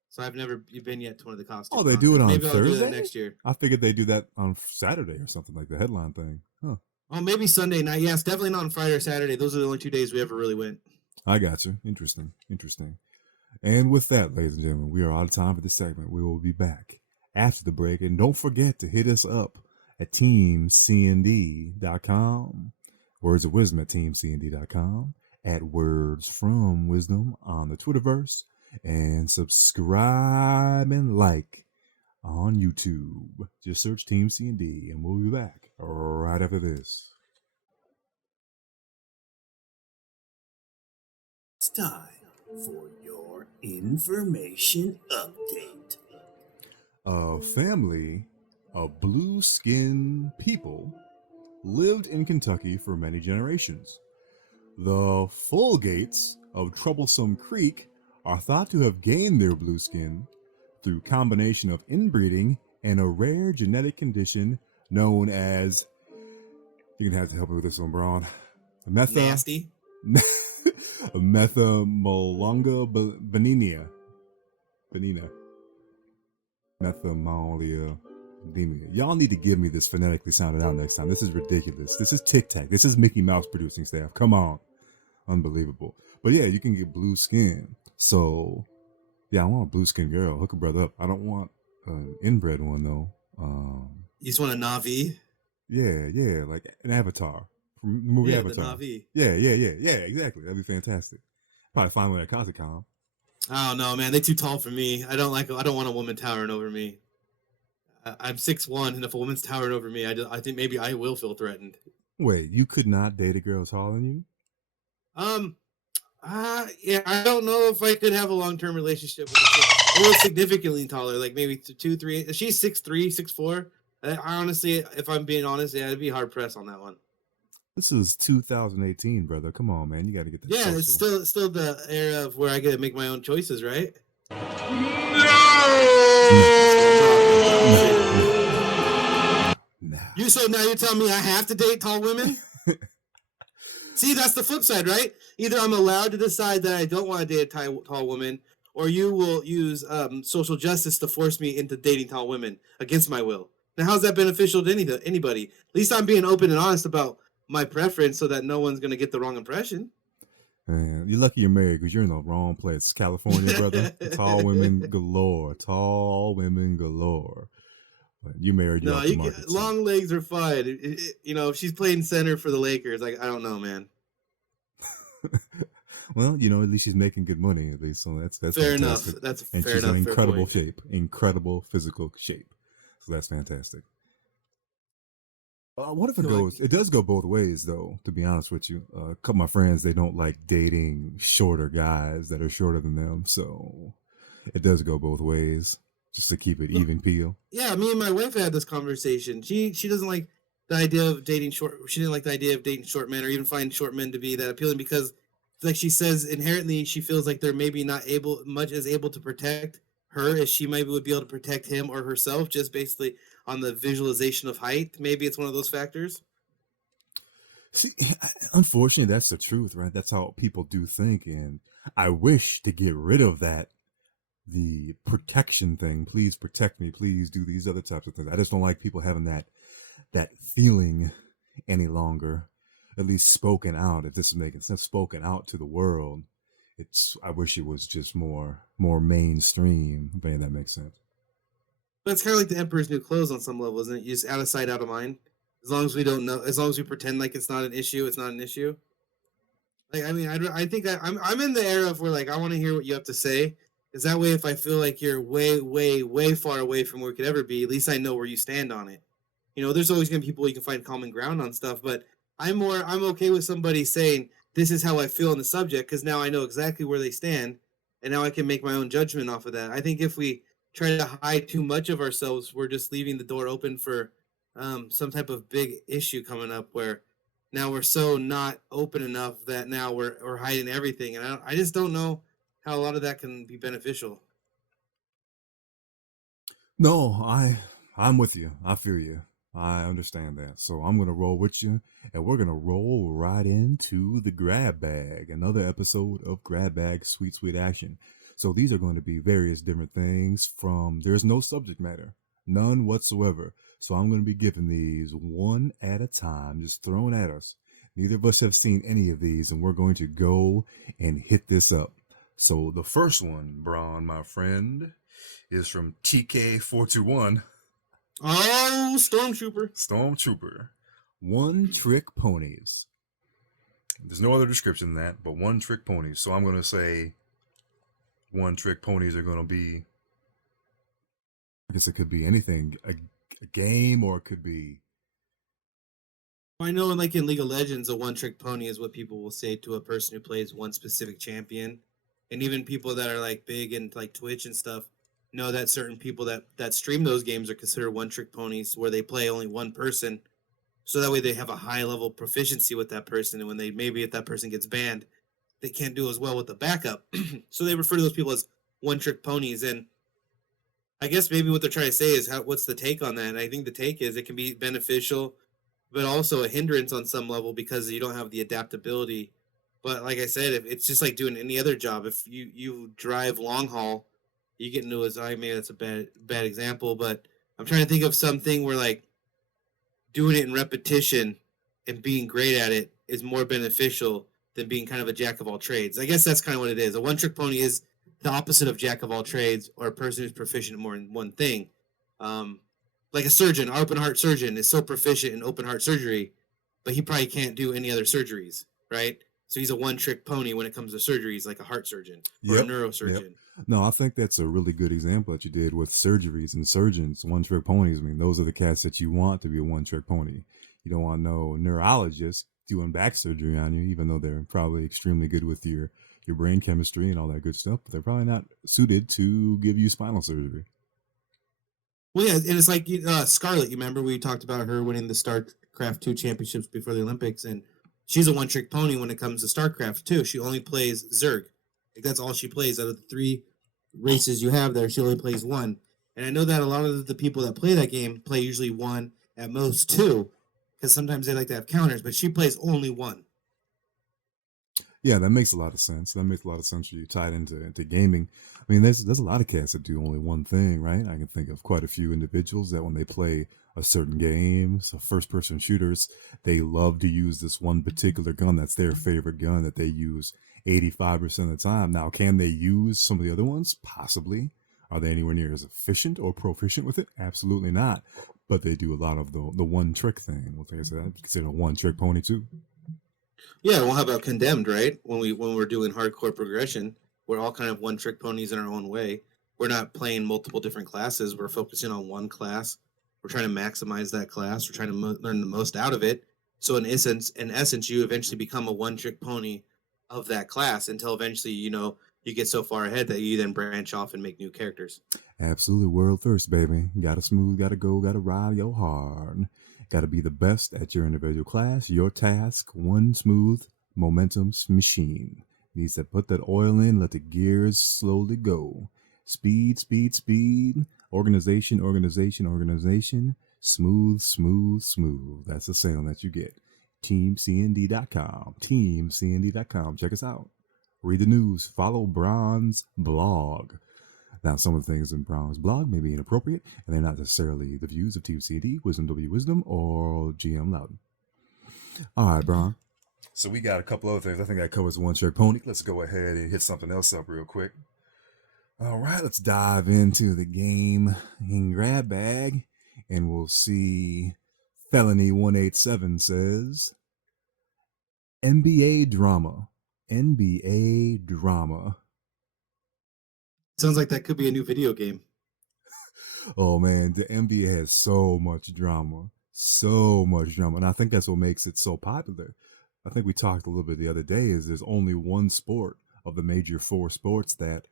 So I've never been yet to one of the costume Oh, they do it contests. on Maybe I'll do that Thursday. next year. I figured they do that on Saturday or something like the headline thing. Huh. Oh, maybe Sunday night. Yeah, it's definitely not on Friday or Saturday. Those are the only 2 days we ever really went. I got you. Interesting. And with that, ladies and gentlemen, we are out of time for this segment. We will be back after the break. And don't forget to hit us up at teamcnd.com. Words of Wisdom at teamcnd.com. At Words from Wisdom on the Twitterverse. And subscribe and like on YouTube. Just search Team C&D and we'll be back right after this. It's time for your information update. A family of blue-skinned people lived in Kentucky for many generations. The full gates of Troublesome Creek are thought to have gained their blue skin through combination of inbreeding and a rare genetic condition known as, you're gonna have to help me with this one, Braun. Nasty. Methamolonga benina. Methamolia. Y'all need to give me this phonetically sounded out next time. This is ridiculous. This is Tic Tac. This is Mickey Mouse producing staff. Come on. Unbelievable. But yeah, you can get blue skin. So yeah, I want a blue skin girl. Hook a brother up. I don't want an inbred one though. You just want a Navi? Yeah, like an Avatar from the movie Avatar. The Navi. Yeah, exactly. That'd be fantastic. Probably find one at CosicCon. I don't know, man. They're too tall for me. I don't want a woman towering over me. I'm 6'1", and if a woman's towering over me, I think maybe I will feel threatened. Wait, you could not date a girl taller than you? Yeah, I don't know if I could have a long-term relationship with a little significantly taller, like maybe 2, 3. She's 6'3", 6'4". I honestly, if I'm being honest, yeah, I'd be hard pressed on that one. This is 2018, brother. Come on, man. You got to get that. Yeah, it's still the era of where I get to make my own choices, right? No. So now you're telling me I have to date tall women? See, that's the flip side, right? Either I'm allowed to decide that I don't want to date a tall woman, or you will use social justice to force me into dating tall women against my will. Now, how's that beneficial to anybody? At least I'm being open and honest about my preference so that no one's going to get the wrong impression. Man, you're lucky you're married because you're in the wrong place. California, brother. Tall women galore. But you married. No, long legs are fine. If she's playing center for the Lakers, I don't know, man. Well, at least she's making good money. At least, so that's fair enough. That's and fair she's enough. in incredible shape, incredible physical shape. So that's fantastic. What if it goes? It does go both ways, though. To be honest with you, a couple of my friends, they don't like dating shorter guys that are shorter than them. So it does go both ways, just to keep it even peel. Yeah, me and my wife had this conversation. She doesn't like the idea of dating short. She didn't like the idea of dating short men, or even find short men to be that appealing, because, like she says, inherently she feels like they're maybe not able to protect her as she maybe would be able to protect him or herself, just basically on the visualization of height. Maybe it's one of those factors. See, unfortunately, that's the truth, right? That's how people do think, and I wish to get rid of that, the protection thing. Please protect me. Please do these other types of things. I just don't like people having that feeling any longer, at least spoken out. If this is making sense, spoken out to the world. I wish it was just more mainstream, if any of that makes sense. But it's kind of like the Emperor's New Clothes on some level, isn't it? You just out of sight, out of mind. As long as we don't know, as long as we pretend like it's not an issue, it's not an issue. Like, I mean, I think I'm in the era of where, like, I want to hear what you have to say, because that way, if I feel like you're way, way, way far away from where we could ever be, at least I know where you stand on it. There's always gonna be people you can find common ground on stuff, but I'm okay with somebody saying this is how I feel on the subject, because now I know exactly where they stand, and now I can make my own judgment off of that. I think if we try to hide too much of ourselves, we're just leaving the door open for some type of big issue coming up, where now we're so not open enough that now we're hiding everything, and I just don't know how a lot of that can be beneficial. No, I'm with you. I feel you. I understand that. So I'm going to roll with you, and we're going to roll right into the grab bag, another episode of Grab Bag Sweet Sweet Action. So these are going to be various different things there's no subject matter, none whatsoever. So I'm going to be giving these one at a time, just thrown at us. Neither of us have seen any of these, and we're going to go and hit this up. So the first one, Braun, my friend, is from TK421. Oh, Stormtrooper. One trick ponies. There's no other description than that, but one trick ponies. So I'm going to say one trick ponies are going to be, I guess it could be anything, a game, or it could be. I know, like in League of Legends, a one trick pony is what people will say to a person who plays one specific champion. And even people that are like big in like Twitch and stuff know that certain people that stream those games are considered one trick ponies, where they play only one person so that way they have a high level proficiency with that person, and when they maybe if that person gets banned, they can't do as well with the backup. So they refer to those people as one trick ponies. And I guess maybe what they're trying to say is what's the take on that? And I think the take is it can be beneficial, but also a hindrance on some level because you don't have the adaptability. But like I said, if it's just like doing any other job. If you drive long haul, you get into I maybe that's a bad example, but I'm trying to think of something where like doing it in repetition and being great at it is more beneficial than being kind of a jack of all trades. I guess that's kind of what it is. A one trick pony is the opposite of jack of all trades, or a person who's proficient in more than one thing. Um, like a surgeon, our open heart surgeon is so proficient in open heart surgery, but he probably can't do any other surgeries, right? So he's a one trick pony when it comes to surgeries, like a heart surgeon or a Yep. neurosurgeon. No, I think that's a really good example that you did with surgeries and surgeons, one trick ponies. I mean, those are the cats that you want to be a one trick pony. You don't want no neurologist doing back surgery on you, even though they're probably extremely good with your brain chemistry and all that good stuff, but they're probably not suited to give you spinal surgery. Well, yeah, and it's like Scarlett. You remember we talked about her winning the StarCraft 2 championships before the Olympics, and she's a one-trick pony when it comes to StarCraft 2. She only plays Zerg. Like that's all she plays out of the 3 races you have there. She only plays one. And I know that a lot of the people that play that game play usually one, at most 2, because sometimes they like to have counters. But she plays only one. Yeah, that makes a lot of sense. That makes a lot of sense for you tied into gaming. I mean, there's a lot of cats that do only one thing, right? I can think of quite a few individuals that when they play a certain game, so first person shooters, they love to use this one particular gun that's their favorite gun that they use 85% of the time. Now, can they use some of the other ones? Possibly. Are they anywhere near as efficient or proficient with it? Absolutely not. But they do a lot of the one trick thing. Well, like I said, I consider a one trick pony too. Yeah, well, how about Condemned, right? When we're doing hardcore progression, we're all kind of one trick ponies in our own way. We're not playing multiple different classes. We're focusing on one class. We're trying to maximize that class. We're trying to learn the most out of it. So in essence, you eventually become a one trick pony of that class until eventually, you get so far ahead that you then branch off and make new characters. Absolutely, world first, baby. Gotta smooth, gotta go, gotta ride your hard. Gotta be the best at your individual class, your task, one smooth momentum machine. Needs to put that oil in, let the gears slowly go. Speed, speed, speed. Organization, organization, organization. Smooth, smooth, smooth. That's the sound that you get. TeamCND.com. TeamCND.com. Check us out. Read the news. Follow Bron's blog. Now, some of the things in Brown's blog may be inappropriate, and they're not necessarily the views of Team CD, Wisdom W Wisdom, or GM Loudon. All right, Brown. So we got a couple other things. I think that covers one trick pony. Let's go ahead and hit something else up real quick. All right, let's dive into the game in grab bag, and we'll see. Felony 187 says NBA drama. NBA drama. Sounds like that could be a new video game. Oh man, the NBA has so much drama, so much drama, and I think that's what makes it so popular. I think we talked a little bit the other day. Is there's only one sport of the major 4 sports that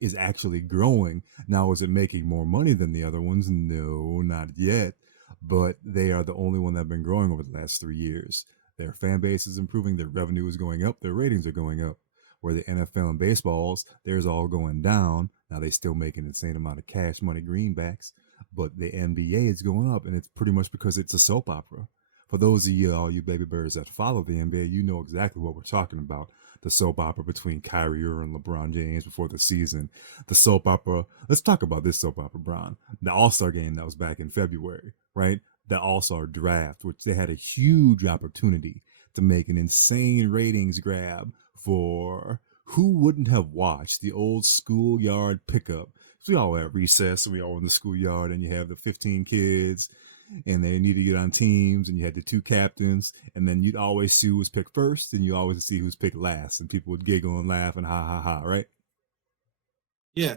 is actually growing. Now, is it making more money than the other ones? No, not yet. But they are the only one that have been growing over the last 3 years. Their fan base is improving. Their revenue is going up. Their ratings are going up. Where the NFL and baseballs, theirs all going down. Now they still make an insane amount of cash money greenbacks, but the NBA is going up, and it's pretty much because it's a soap opera. For those of you, all you baby birds that follow the NBA, you know exactly what we're talking about. The soap opera between Kyrie Irving and LeBron James before the season. The soap opera. Let's talk about this soap opera, Bron. The All-Star game that was back in February, right? The All-Star draft, which they had a huge opportunity to make an insane ratings grab for who wouldn't have watched the old schoolyard pickup. So we all at recess, and we all in the schoolyard, and you have the 15 kids, and they need to get on teams, and you had the 2 captains, and then you'd always see who was picked first, and you always see who's picked last, and people would giggle and laugh and ha ha ha, right? Yeah.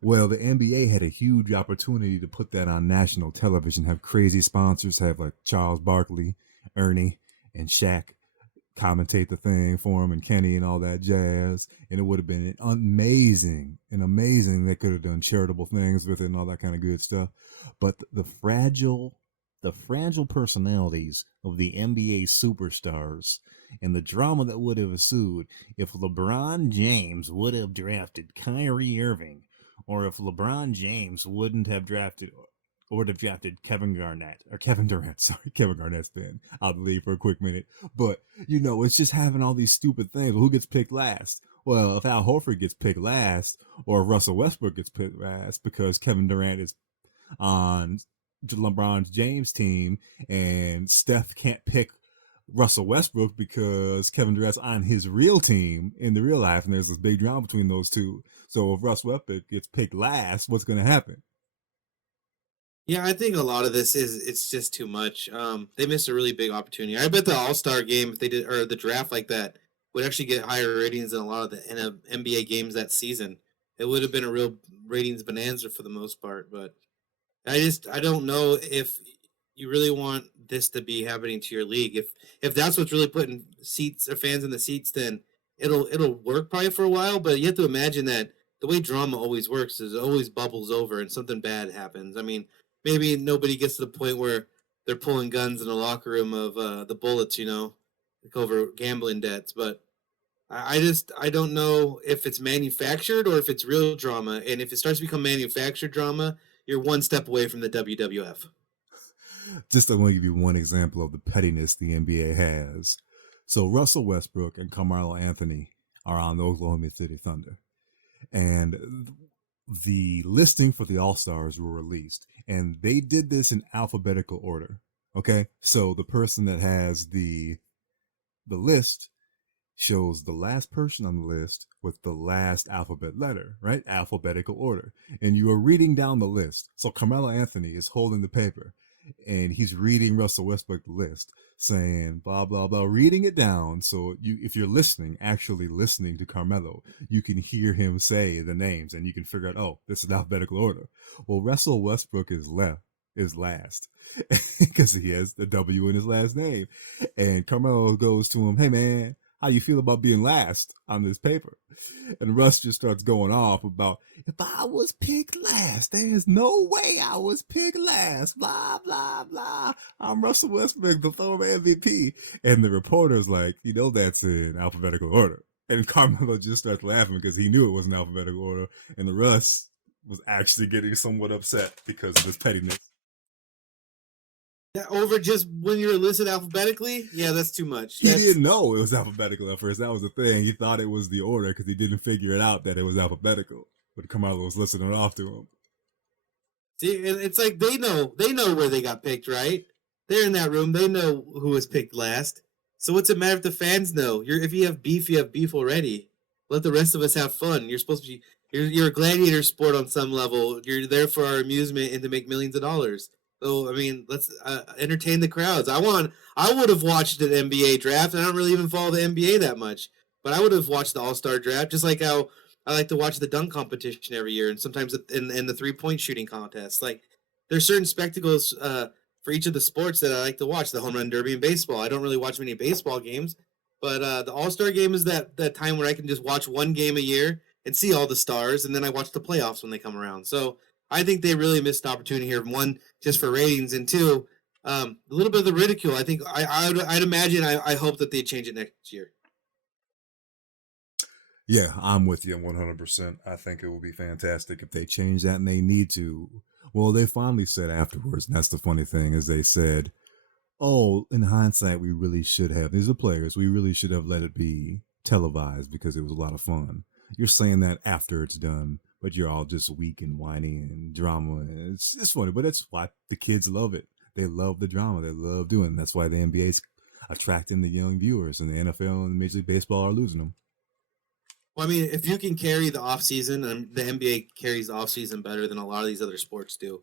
Well, the NBA had a huge opportunity to put that on national television, have crazy sponsors, have like Charles Barkley, Ernie, and Shaq commentate the thing for him, and Kenny and all that jazz, and it would have been amazing. They could have done charitable things with it and all that kind of good stuff. But the fragile the fragile personalities of the NBA superstars and the drama that would have ensued if LeBron James would have drafted Kyrie Irving, or if LeBron James wouldn't have drafted or would have drafted Kevin Durant. Sorry, Kevin Garnett's been out of the league for a quick minute. But, it's just having all these stupid things. Who gets picked last? Well, if Al Horford gets picked last, or if Russell Westbrook gets picked last because Kevin Durant is on LeBron James' team and Steph can't pick Russell Westbrook because Kevin Durant's on his real team in the real life, and there's this big drama between those two. So if Russ Westbrook gets picked last, what's going to happen? Yeah, I think a lot of this is it's just too much. They missed a really big opportunity. I bet the All Star game, if they did, or the draft like that, would actually get higher ratings than a lot of the NBA games that season. It would have been a real ratings bonanza for the most part. But I don't know if you really want this to be happening to your league. If that's what's really putting seats or fans in the seats, then it'll work probably for a while. But you have to imagine that the way drama always works is it always bubbles over and something bad happens. I mean, maybe nobody gets to the point where they're pulling guns in the locker room of the Bullets, like over gambling debts. But I don't know if it's manufactured or if it's real drama. And if it starts to become manufactured drama, you're one step away from the WWF. Just I want to give you one example of the pettiness the NBA has. So Russell Westbrook and Carmelo Anthony are on the Oklahoma City Thunder. And the listing for the All-Stars were released, and they did this in alphabetical order. Okay? So the person that has the list shows the last person on the list with the last alphabet letter, right? Alphabetical order. And you are reading down the list. So Carmelo Anthony is holding the paper and he's reading Russell Westbrook the list, saying blah blah blah, reading it down. So if you're listening, actually listening to Carmelo, you can hear him say the names and you can figure out, oh, this is alphabetical order. Well, Russell Westbrook is last because he has the W in his last name. And Carmelo goes to him, hey man, how you feel about being last on this paper? And Russ just starts going off about, if I was picked last, there's no way I was picked last, blah, blah, blah. I'm Russell Westbrook, the former MVP. And the reporter's like, that's in alphabetical order. And Carmelo just starts laughing because he knew it was in alphabetical order. And the Russ was actually getting somewhat upset because of his pettiness. Yeah, over just when you're listed alphabetically? Yeah, that's too much. He didn't know it was alphabetical at first. That was the thing. He thought it was the order because he didn't figure it out that it was alphabetical. But Carmelo was listening off to him. See, and it's like they know where they got picked, right? They're in that room. They know who was picked last. So what's it matter if the fans know? If you have beef already. Let the rest of us have fun. You're supposed to be. You're a gladiator sport on some level. You're there for our amusement and to make millions of dollars. So I mean, let's entertain the crowds. I would have watched an NBA draft. I don't really even follow the NBA that much, but I would have watched the All-Star draft, just like how I like to watch the dunk competition every year, and sometimes in the 3-point shooting contest. Like there's certain spectacles for each of the sports that I like to watch. The home run derby and baseball. I don't really watch many baseball games, but the All-Star game is that time where I can just watch one game a year and see all the stars, and then I watch the playoffs when they come around. So I think they really missed the opportunity here. One, just for ratings, and two, a little bit of the ridicule. I think I'd imagine. I hope that they change it next year. Yeah, I'm with you 100%. I think it will be fantastic if they change that, and they need to. Well, they finally said afterwards, and that's the funny thing, is they said, oh, in hindsight, we really should have. These are players. We really should have let it be televised because it was a lot of fun. You're saying that after it's done, but you're all just weak and whiny and drama. And it's funny, but it's why the kids love it. They love the drama. They love doing it. That's why the NBA's attracting the young viewers, and the NFL and Major League Baseball are losing them. Well, I mean, if you can carry the off season, and the NBA carries the off season better than a lot of these other sports do,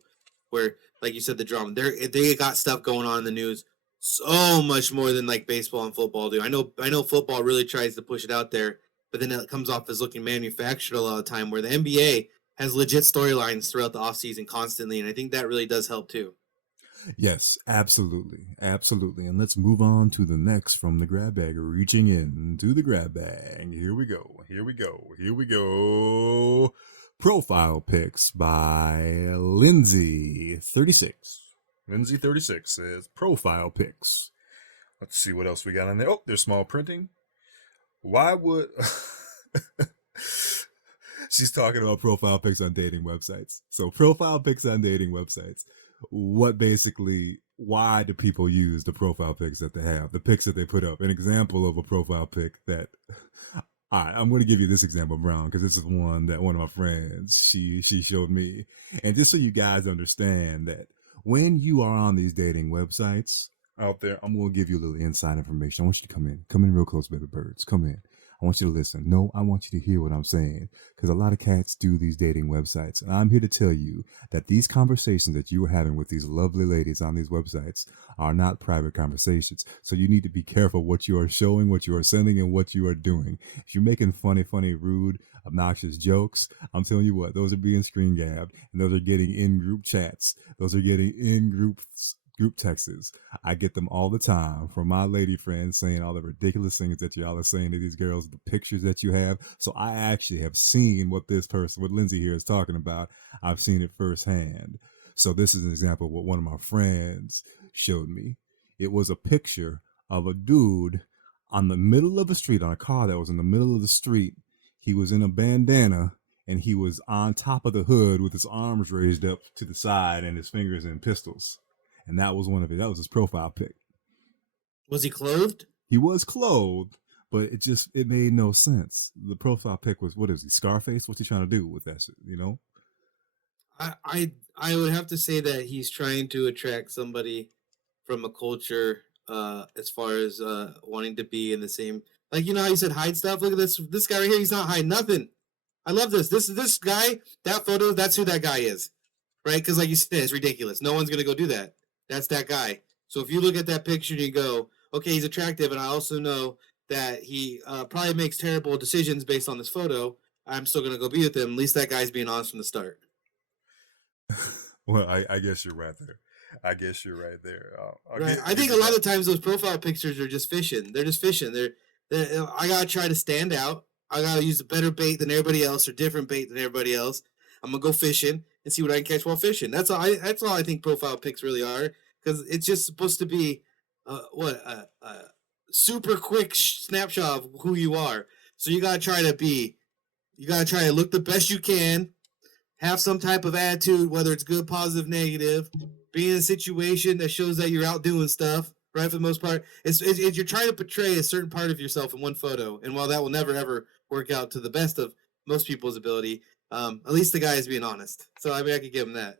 where, like you said, the drama, they got stuff going on in the news so much more than like baseball and football do. I know football really tries to push it out there, but then it comes off as looking manufactured a lot of the time, where the NBA has legit storylines throughout the offseason constantly, and I think that really does help too. Yes, absolutely. Absolutely. And let's move on to the next from the grab bag, reaching in to the grab bag. Here we go. Here we go. Here we go. Profile pics by Lindsay36. Lindsay36 says profile pics. Let's see what else we got on there. Oh, there's small printing. Why would she's talking about profile pics on dating websites? So profile pics on dating websites. Why do people use the profile pics that they have? The pics that they put up. An example of a profile pic that all right, I'm going to give you this example, Brown, because this is one that one of my friends she showed me, and just so you guys understand that when you are on these dating websites out there, I'm going to give you a little inside information. I want you to come in real close, baby birds, come in. I want you to listen. No, I want you to hear what I'm saying, because a lot of cats do these dating websites, and I'm here to tell you that these conversations that you are having with these lovely ladies on these websites are not private conversations. So you need to be careful what you are showing, what you are sending, and what you are doing. If you're making funny, rude, obnoxious jokes, I'm telling you what, those are being screen gabbed, and those are getting in group chats. Those are getting in group texts. I get them all the time from my lady friends saying all the ridiculous things that y'all are saying to these girls, the pictures that you have. So I actually have seen what Lindsay here is talking about. I've seen it firsthand. So this is an example of what one of my friends showed me. It was a picture of a dude on the middle of a street, on a car that was in the middle of the street. He was in a bandana and he was on top of the hood with his arms raised up to the side and his fingers in pistols. And that was one of it. That was his profile pic. Was he clothed? He was clothed, but it made no sense. The profile pic was, what is he, Scarface? What's he trying to do with that shit, you know? I would have to say that he's trying to attract somebody from a culture as far as wanting to be in the same, like, you know how you said hide stuff. Look at this guy right here. He's not hiding nothing. I love this guy. That photo. That's who that guy is, right? Because like you said, it's ridiculous. No one's gonna go do that. That's that guy. So if you look at that picture and you go, okay, he's attractive, and I also know that he probably makes terrible decisions based on this photo, I'm still gonna go be with him. At least that guy's being honest from the start. Well, I guess you're right there. I guess you're right there. Right. I think a lot of times those profile pictures are just fishing. They're just fishing. I gotta try to stand out. I gotta use a better bait than everybody else or different bait than everybody else. I'm gonna go fishing and see what I can catch while fishing. That's all. That's all I think profile pics really are, because it's just supposed to be a super quick snapshot of who you are. So you gotta try to look the best you can, have some type of attitude, whether it's good, positive, negative, be in a situation that shows that you're out doing stuff, right? For the most part, it's you're trying to portray a certain part of yourself in one photo, and while that will never ever work out to the best of most people's ability, at least the guy is being honest. So I mean, I could give him that.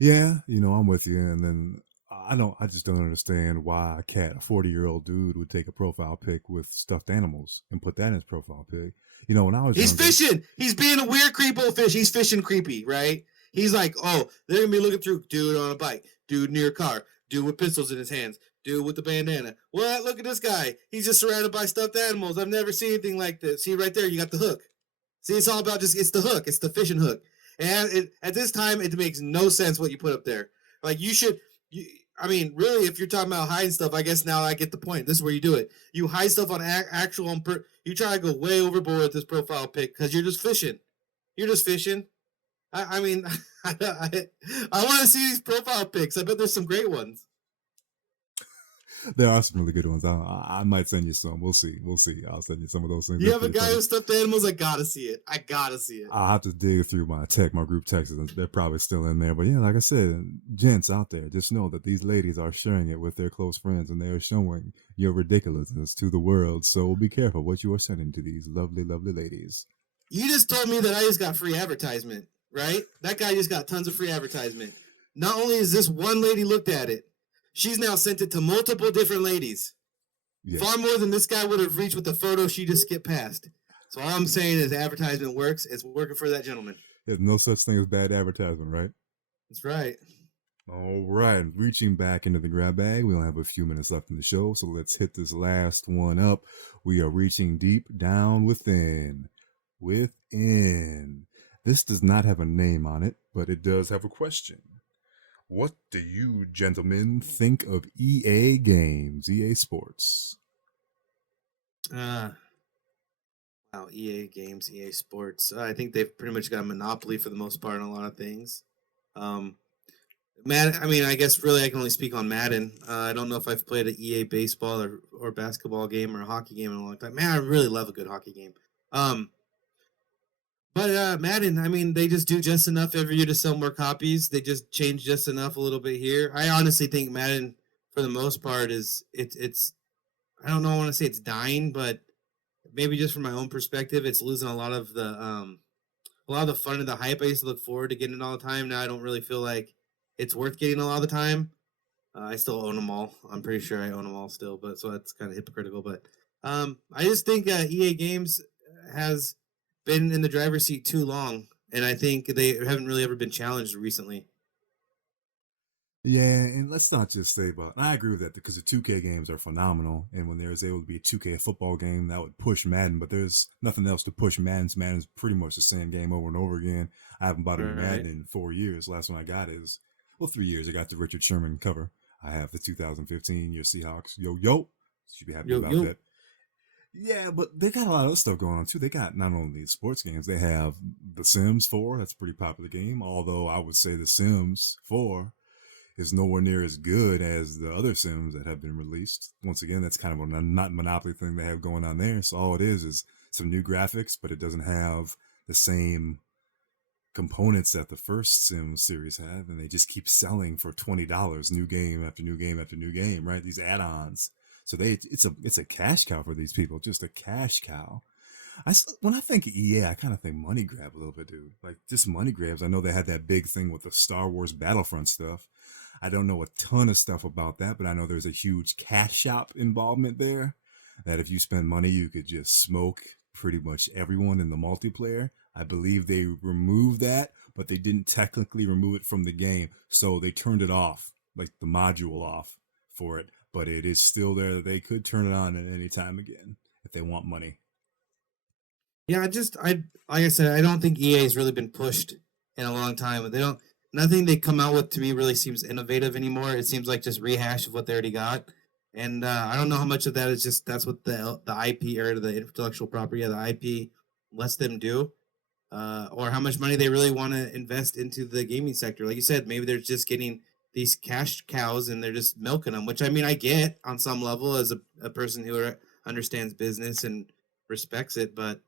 Yeah, I'm with you. And then I just don't understand why a 40-year-old dude would take a profile pic with stuffed animals and put that in his profile pic. When I was He's younger, fishing. He's being a weird creepo fish. He's fishing creepy, right? He's like, oh, they're gonna be looking through dude on a bike, dude near a car, dude with pistols in his hands, dude with the bandana. What? Look at this guy. He's just surrounded by stuffed animals. I've never seen anything like this. See right there, you got the hook. See, it's all about it's the hook. It's the fishing hook. And at this time, it makes no sense what you put up there. Like I mean, really, if you're talking about hiding stuff, I guess now I get the point. This is where you do it. You hide stuff on actual. You try to go way overboard with this profile pic because you're just fishing. You're just fishing. I mean, I want to see these profile pics. I bet there's some great ones. There are some really good ones. I might send you some. We'll see. I'll send you some of those things. You have a guy with stuffed animals. I gotta see it. I'll have to dig through my group texts. They're probably still in there. But yeah, like I said, gents out there, just know that these ladies are sharing it with their close friends, and they are showing your ridiculousness to the world. So be careful what you are sending to these lovely, lovely ladies. You just told me that I just got free advertisement, right? That guy just got tons of free advertisement. Not only is this one lady looked at it, she's now sent it to multiple different ladies. Yes. Far more than this guy would have reached with the photo she just skipped past. So all I'm saying is advertisement works. It's working for that gentleman. There's no such thing as bad advertisement, right? That's right. All right. Reaching back into the grab bag. We only have a few minutes left in the show, so let's hit this last one up. We are reaching deep down within. This does not have a name on it, but it does have a question. What do you gentlemen think of EA games, EA Sports? Wow, EA games, EA Sports. I think they've pretty much got a monopoly for the most part on a lot of things. Madden. I mean, I guess really I can only speak on Madden. I don't know if I've played an EA baseball or basketball game or a hockey game in a long time. Man, I really love a good hockey game. Um, but Madden, I mean, they just do just enough every year to sell more copies. They just change just enough a little bit here. I honestly think Madden, for the most part, it's. I don't know. I want to say it's dying, but maybe just from my own perspective, it's losing a lot of the fun and the hype I used to look forward to getting it all the time. Now I don't really feel like it's worth getting a lot of the time. I still own them all. I'm pretty sure I own them all still, but so that's kind of hypocritical. But I just think EA Games has been in the driver's seat too long, and I think they haven't really ever been challenged recently. Yeah, and let's not just say about. I agree with that because the 2K games are phenomenal, and when there's able to be a 2K football game, that would push Madden. But there's nothing else to push Madden's. Madden's pretty much the same game over and over again. I haven't bought a new Right. Madden in 4 years. Last one I got is 3 years. I got the Richard Sherman cover. I have the 2015 your Seahawks. Yo yo, should be happy Yo about yo. that. Yeah, but they got a lot of other stuff going on too. They got not only sports games, they have The Sims 4. That's a pretty popular game. Although I would say The Sims 4 is nowhere near as good as the other Sims that have been released. Once again, that's kind of a not monopoly thing they have going on there. So all it is some new graphics, but it doesn't have the same components that the first Sim series had, and they just keep selling for $20, new game after new game after new game, right? These add-ons. So it's a cash cow for these people, just a cash cow. When I think EA, I kind of think money grab a little bit, dude. Like just money grabs. I know they had that big thing with the Star Wars Battlefront stuff. I don't know a ton of stuff about that, but I know there's a huge cash shop involvement there. That if you spend money, you could just smoke pretty much everyone in the multiplayer. I believe they removed that, but they didn't technically remove it from the game, so they turned it off, like the module off for it. But it is still there. They could turn it on at any time again if they want money. Yeah, I like I said, I don't think EA has really been pushed in a long time. They don't nothing they come out with to me really seems innovative anymore. It seems like just rehash of what they already got, and I don't know how much of that is just that's what the IP or the intellectual property of the IP lets them do, or how much money they really want to invest into the gaming sector. Like you said, maybe they're just getting these cash cows and they're just milking them, which I mean I get on some level as a person who understands business and respects it, but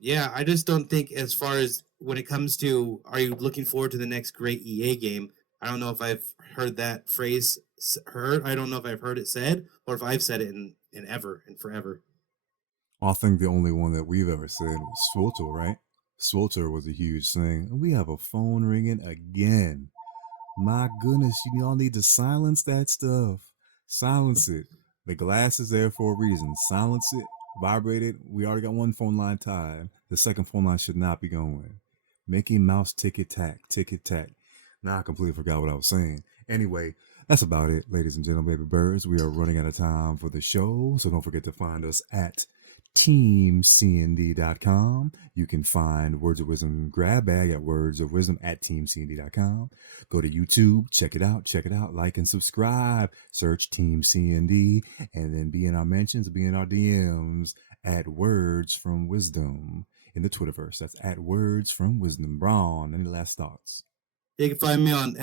yeah, I just don't think as far as when it comes to are you looking forward to the next great EA game? I don't know if I've heard that phrase heard. I don't know if I've heard it said or if I've said it in ever and forever. I think the only one that we've ever said was Swolter, right? Swolter was a huge thing. We have a phone ringing again. My goodness, you all need to silence that stuff. Silence it. The glass is there for a reason. Silence it. Vibrate it. We already got one phone line tied. The second phone line should not be going. Mickey Mouse ticket tack, ticket tack. Now I completely forgot what I was saying. Anyway, that's about it, ladies and gentlemen, baby birds. We are running out of time for the show, so don't forget to find us at teamcnd.com. You can find Words of Wisdom grab bag at Words of Wisdom at teamcnd.com. Go to YouTube, check it out, like and subscribe. Search Team CND, and then be in our mentions, be in our DMs at Words from Wisdom in the Twitterverse. That's at Words from Wisdom. Braun, any last thoughts? You can find me on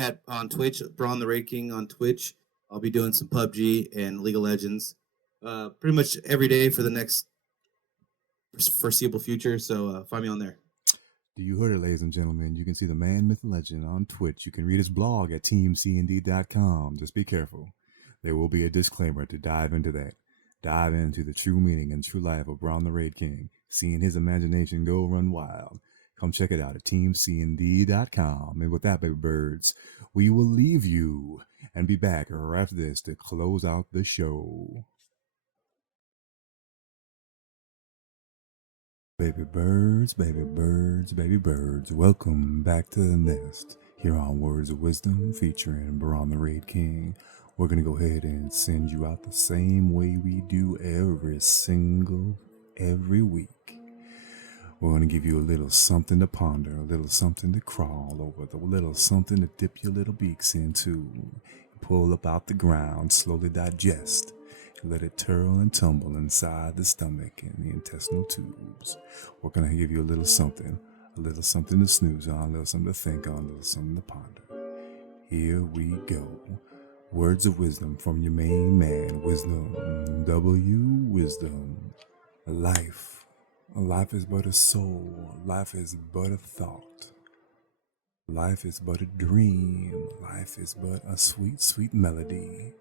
Twitch, Braun the Raid King on Twitch. I'll be doing some PUBG and League of Legends, pretty much every day for the next foreseeable future. So find me on there. Do you heard it, ladies and gentlemen? You can see the man, myth, and legend on Twitch. You can read his blog at teamcnd.com. Just be careful. There will be a disclaimer to dive into that. Dive into the true meaning and true life of Braun the Raid King, seeing his imagination go run wild. Come check it out at teamcnd.com. And with that, baby birds, we will leave you and be back right after this to close out the show. Baby birds, baby birds, baby birds, welcome back to the nest here on Words of Wisdom featuring Braun the Raid King. We're going to go ahead and send you out the same way we do every week. We're going to give you a little something to ponder, a little something to crawl over, a little something to dip your little beaks into, pull up out the ground, slowly digest. Let it twirl and tumble inside the stomach and the intestinal tubes. We're going to give you a little something to snooze on, a little something to think on, a little something to ponder. Here we go. Words of wisdom from your main man, Wisdom Wisdom. Life is but a soul. Life is but a thought. Life is but a dream. Life is but a sweet, sweet melody.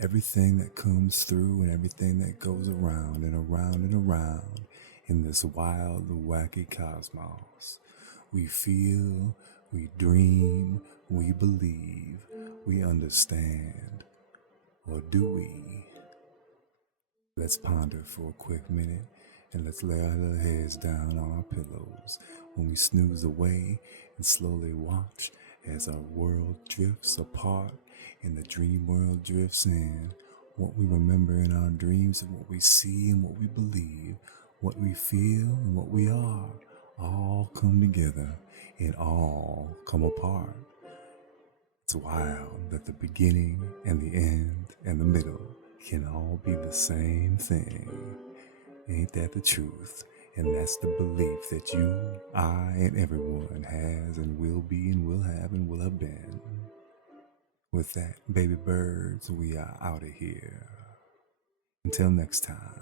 Everything that comes through and everything that goes around and around and around in this wild, wacky cosmos. We feel, we dream, we believe, we understand. Or do we? Let's ponder for a quick minute and let's lay our little heads down on our pillows when we snooze away and slowly watch as our world drifts apart and the dream world drifts in. What we remember in our dreams and what we see and what we believe, what we feel and what we are, all come together and all come apart. It's wild that the beginning and the end and the middle can all be the same thing. Ain't that the truth? And that's the belief that you, I, and everyone has and will be and will have and will have been. With that, baby birds, we are out of here. Until next time.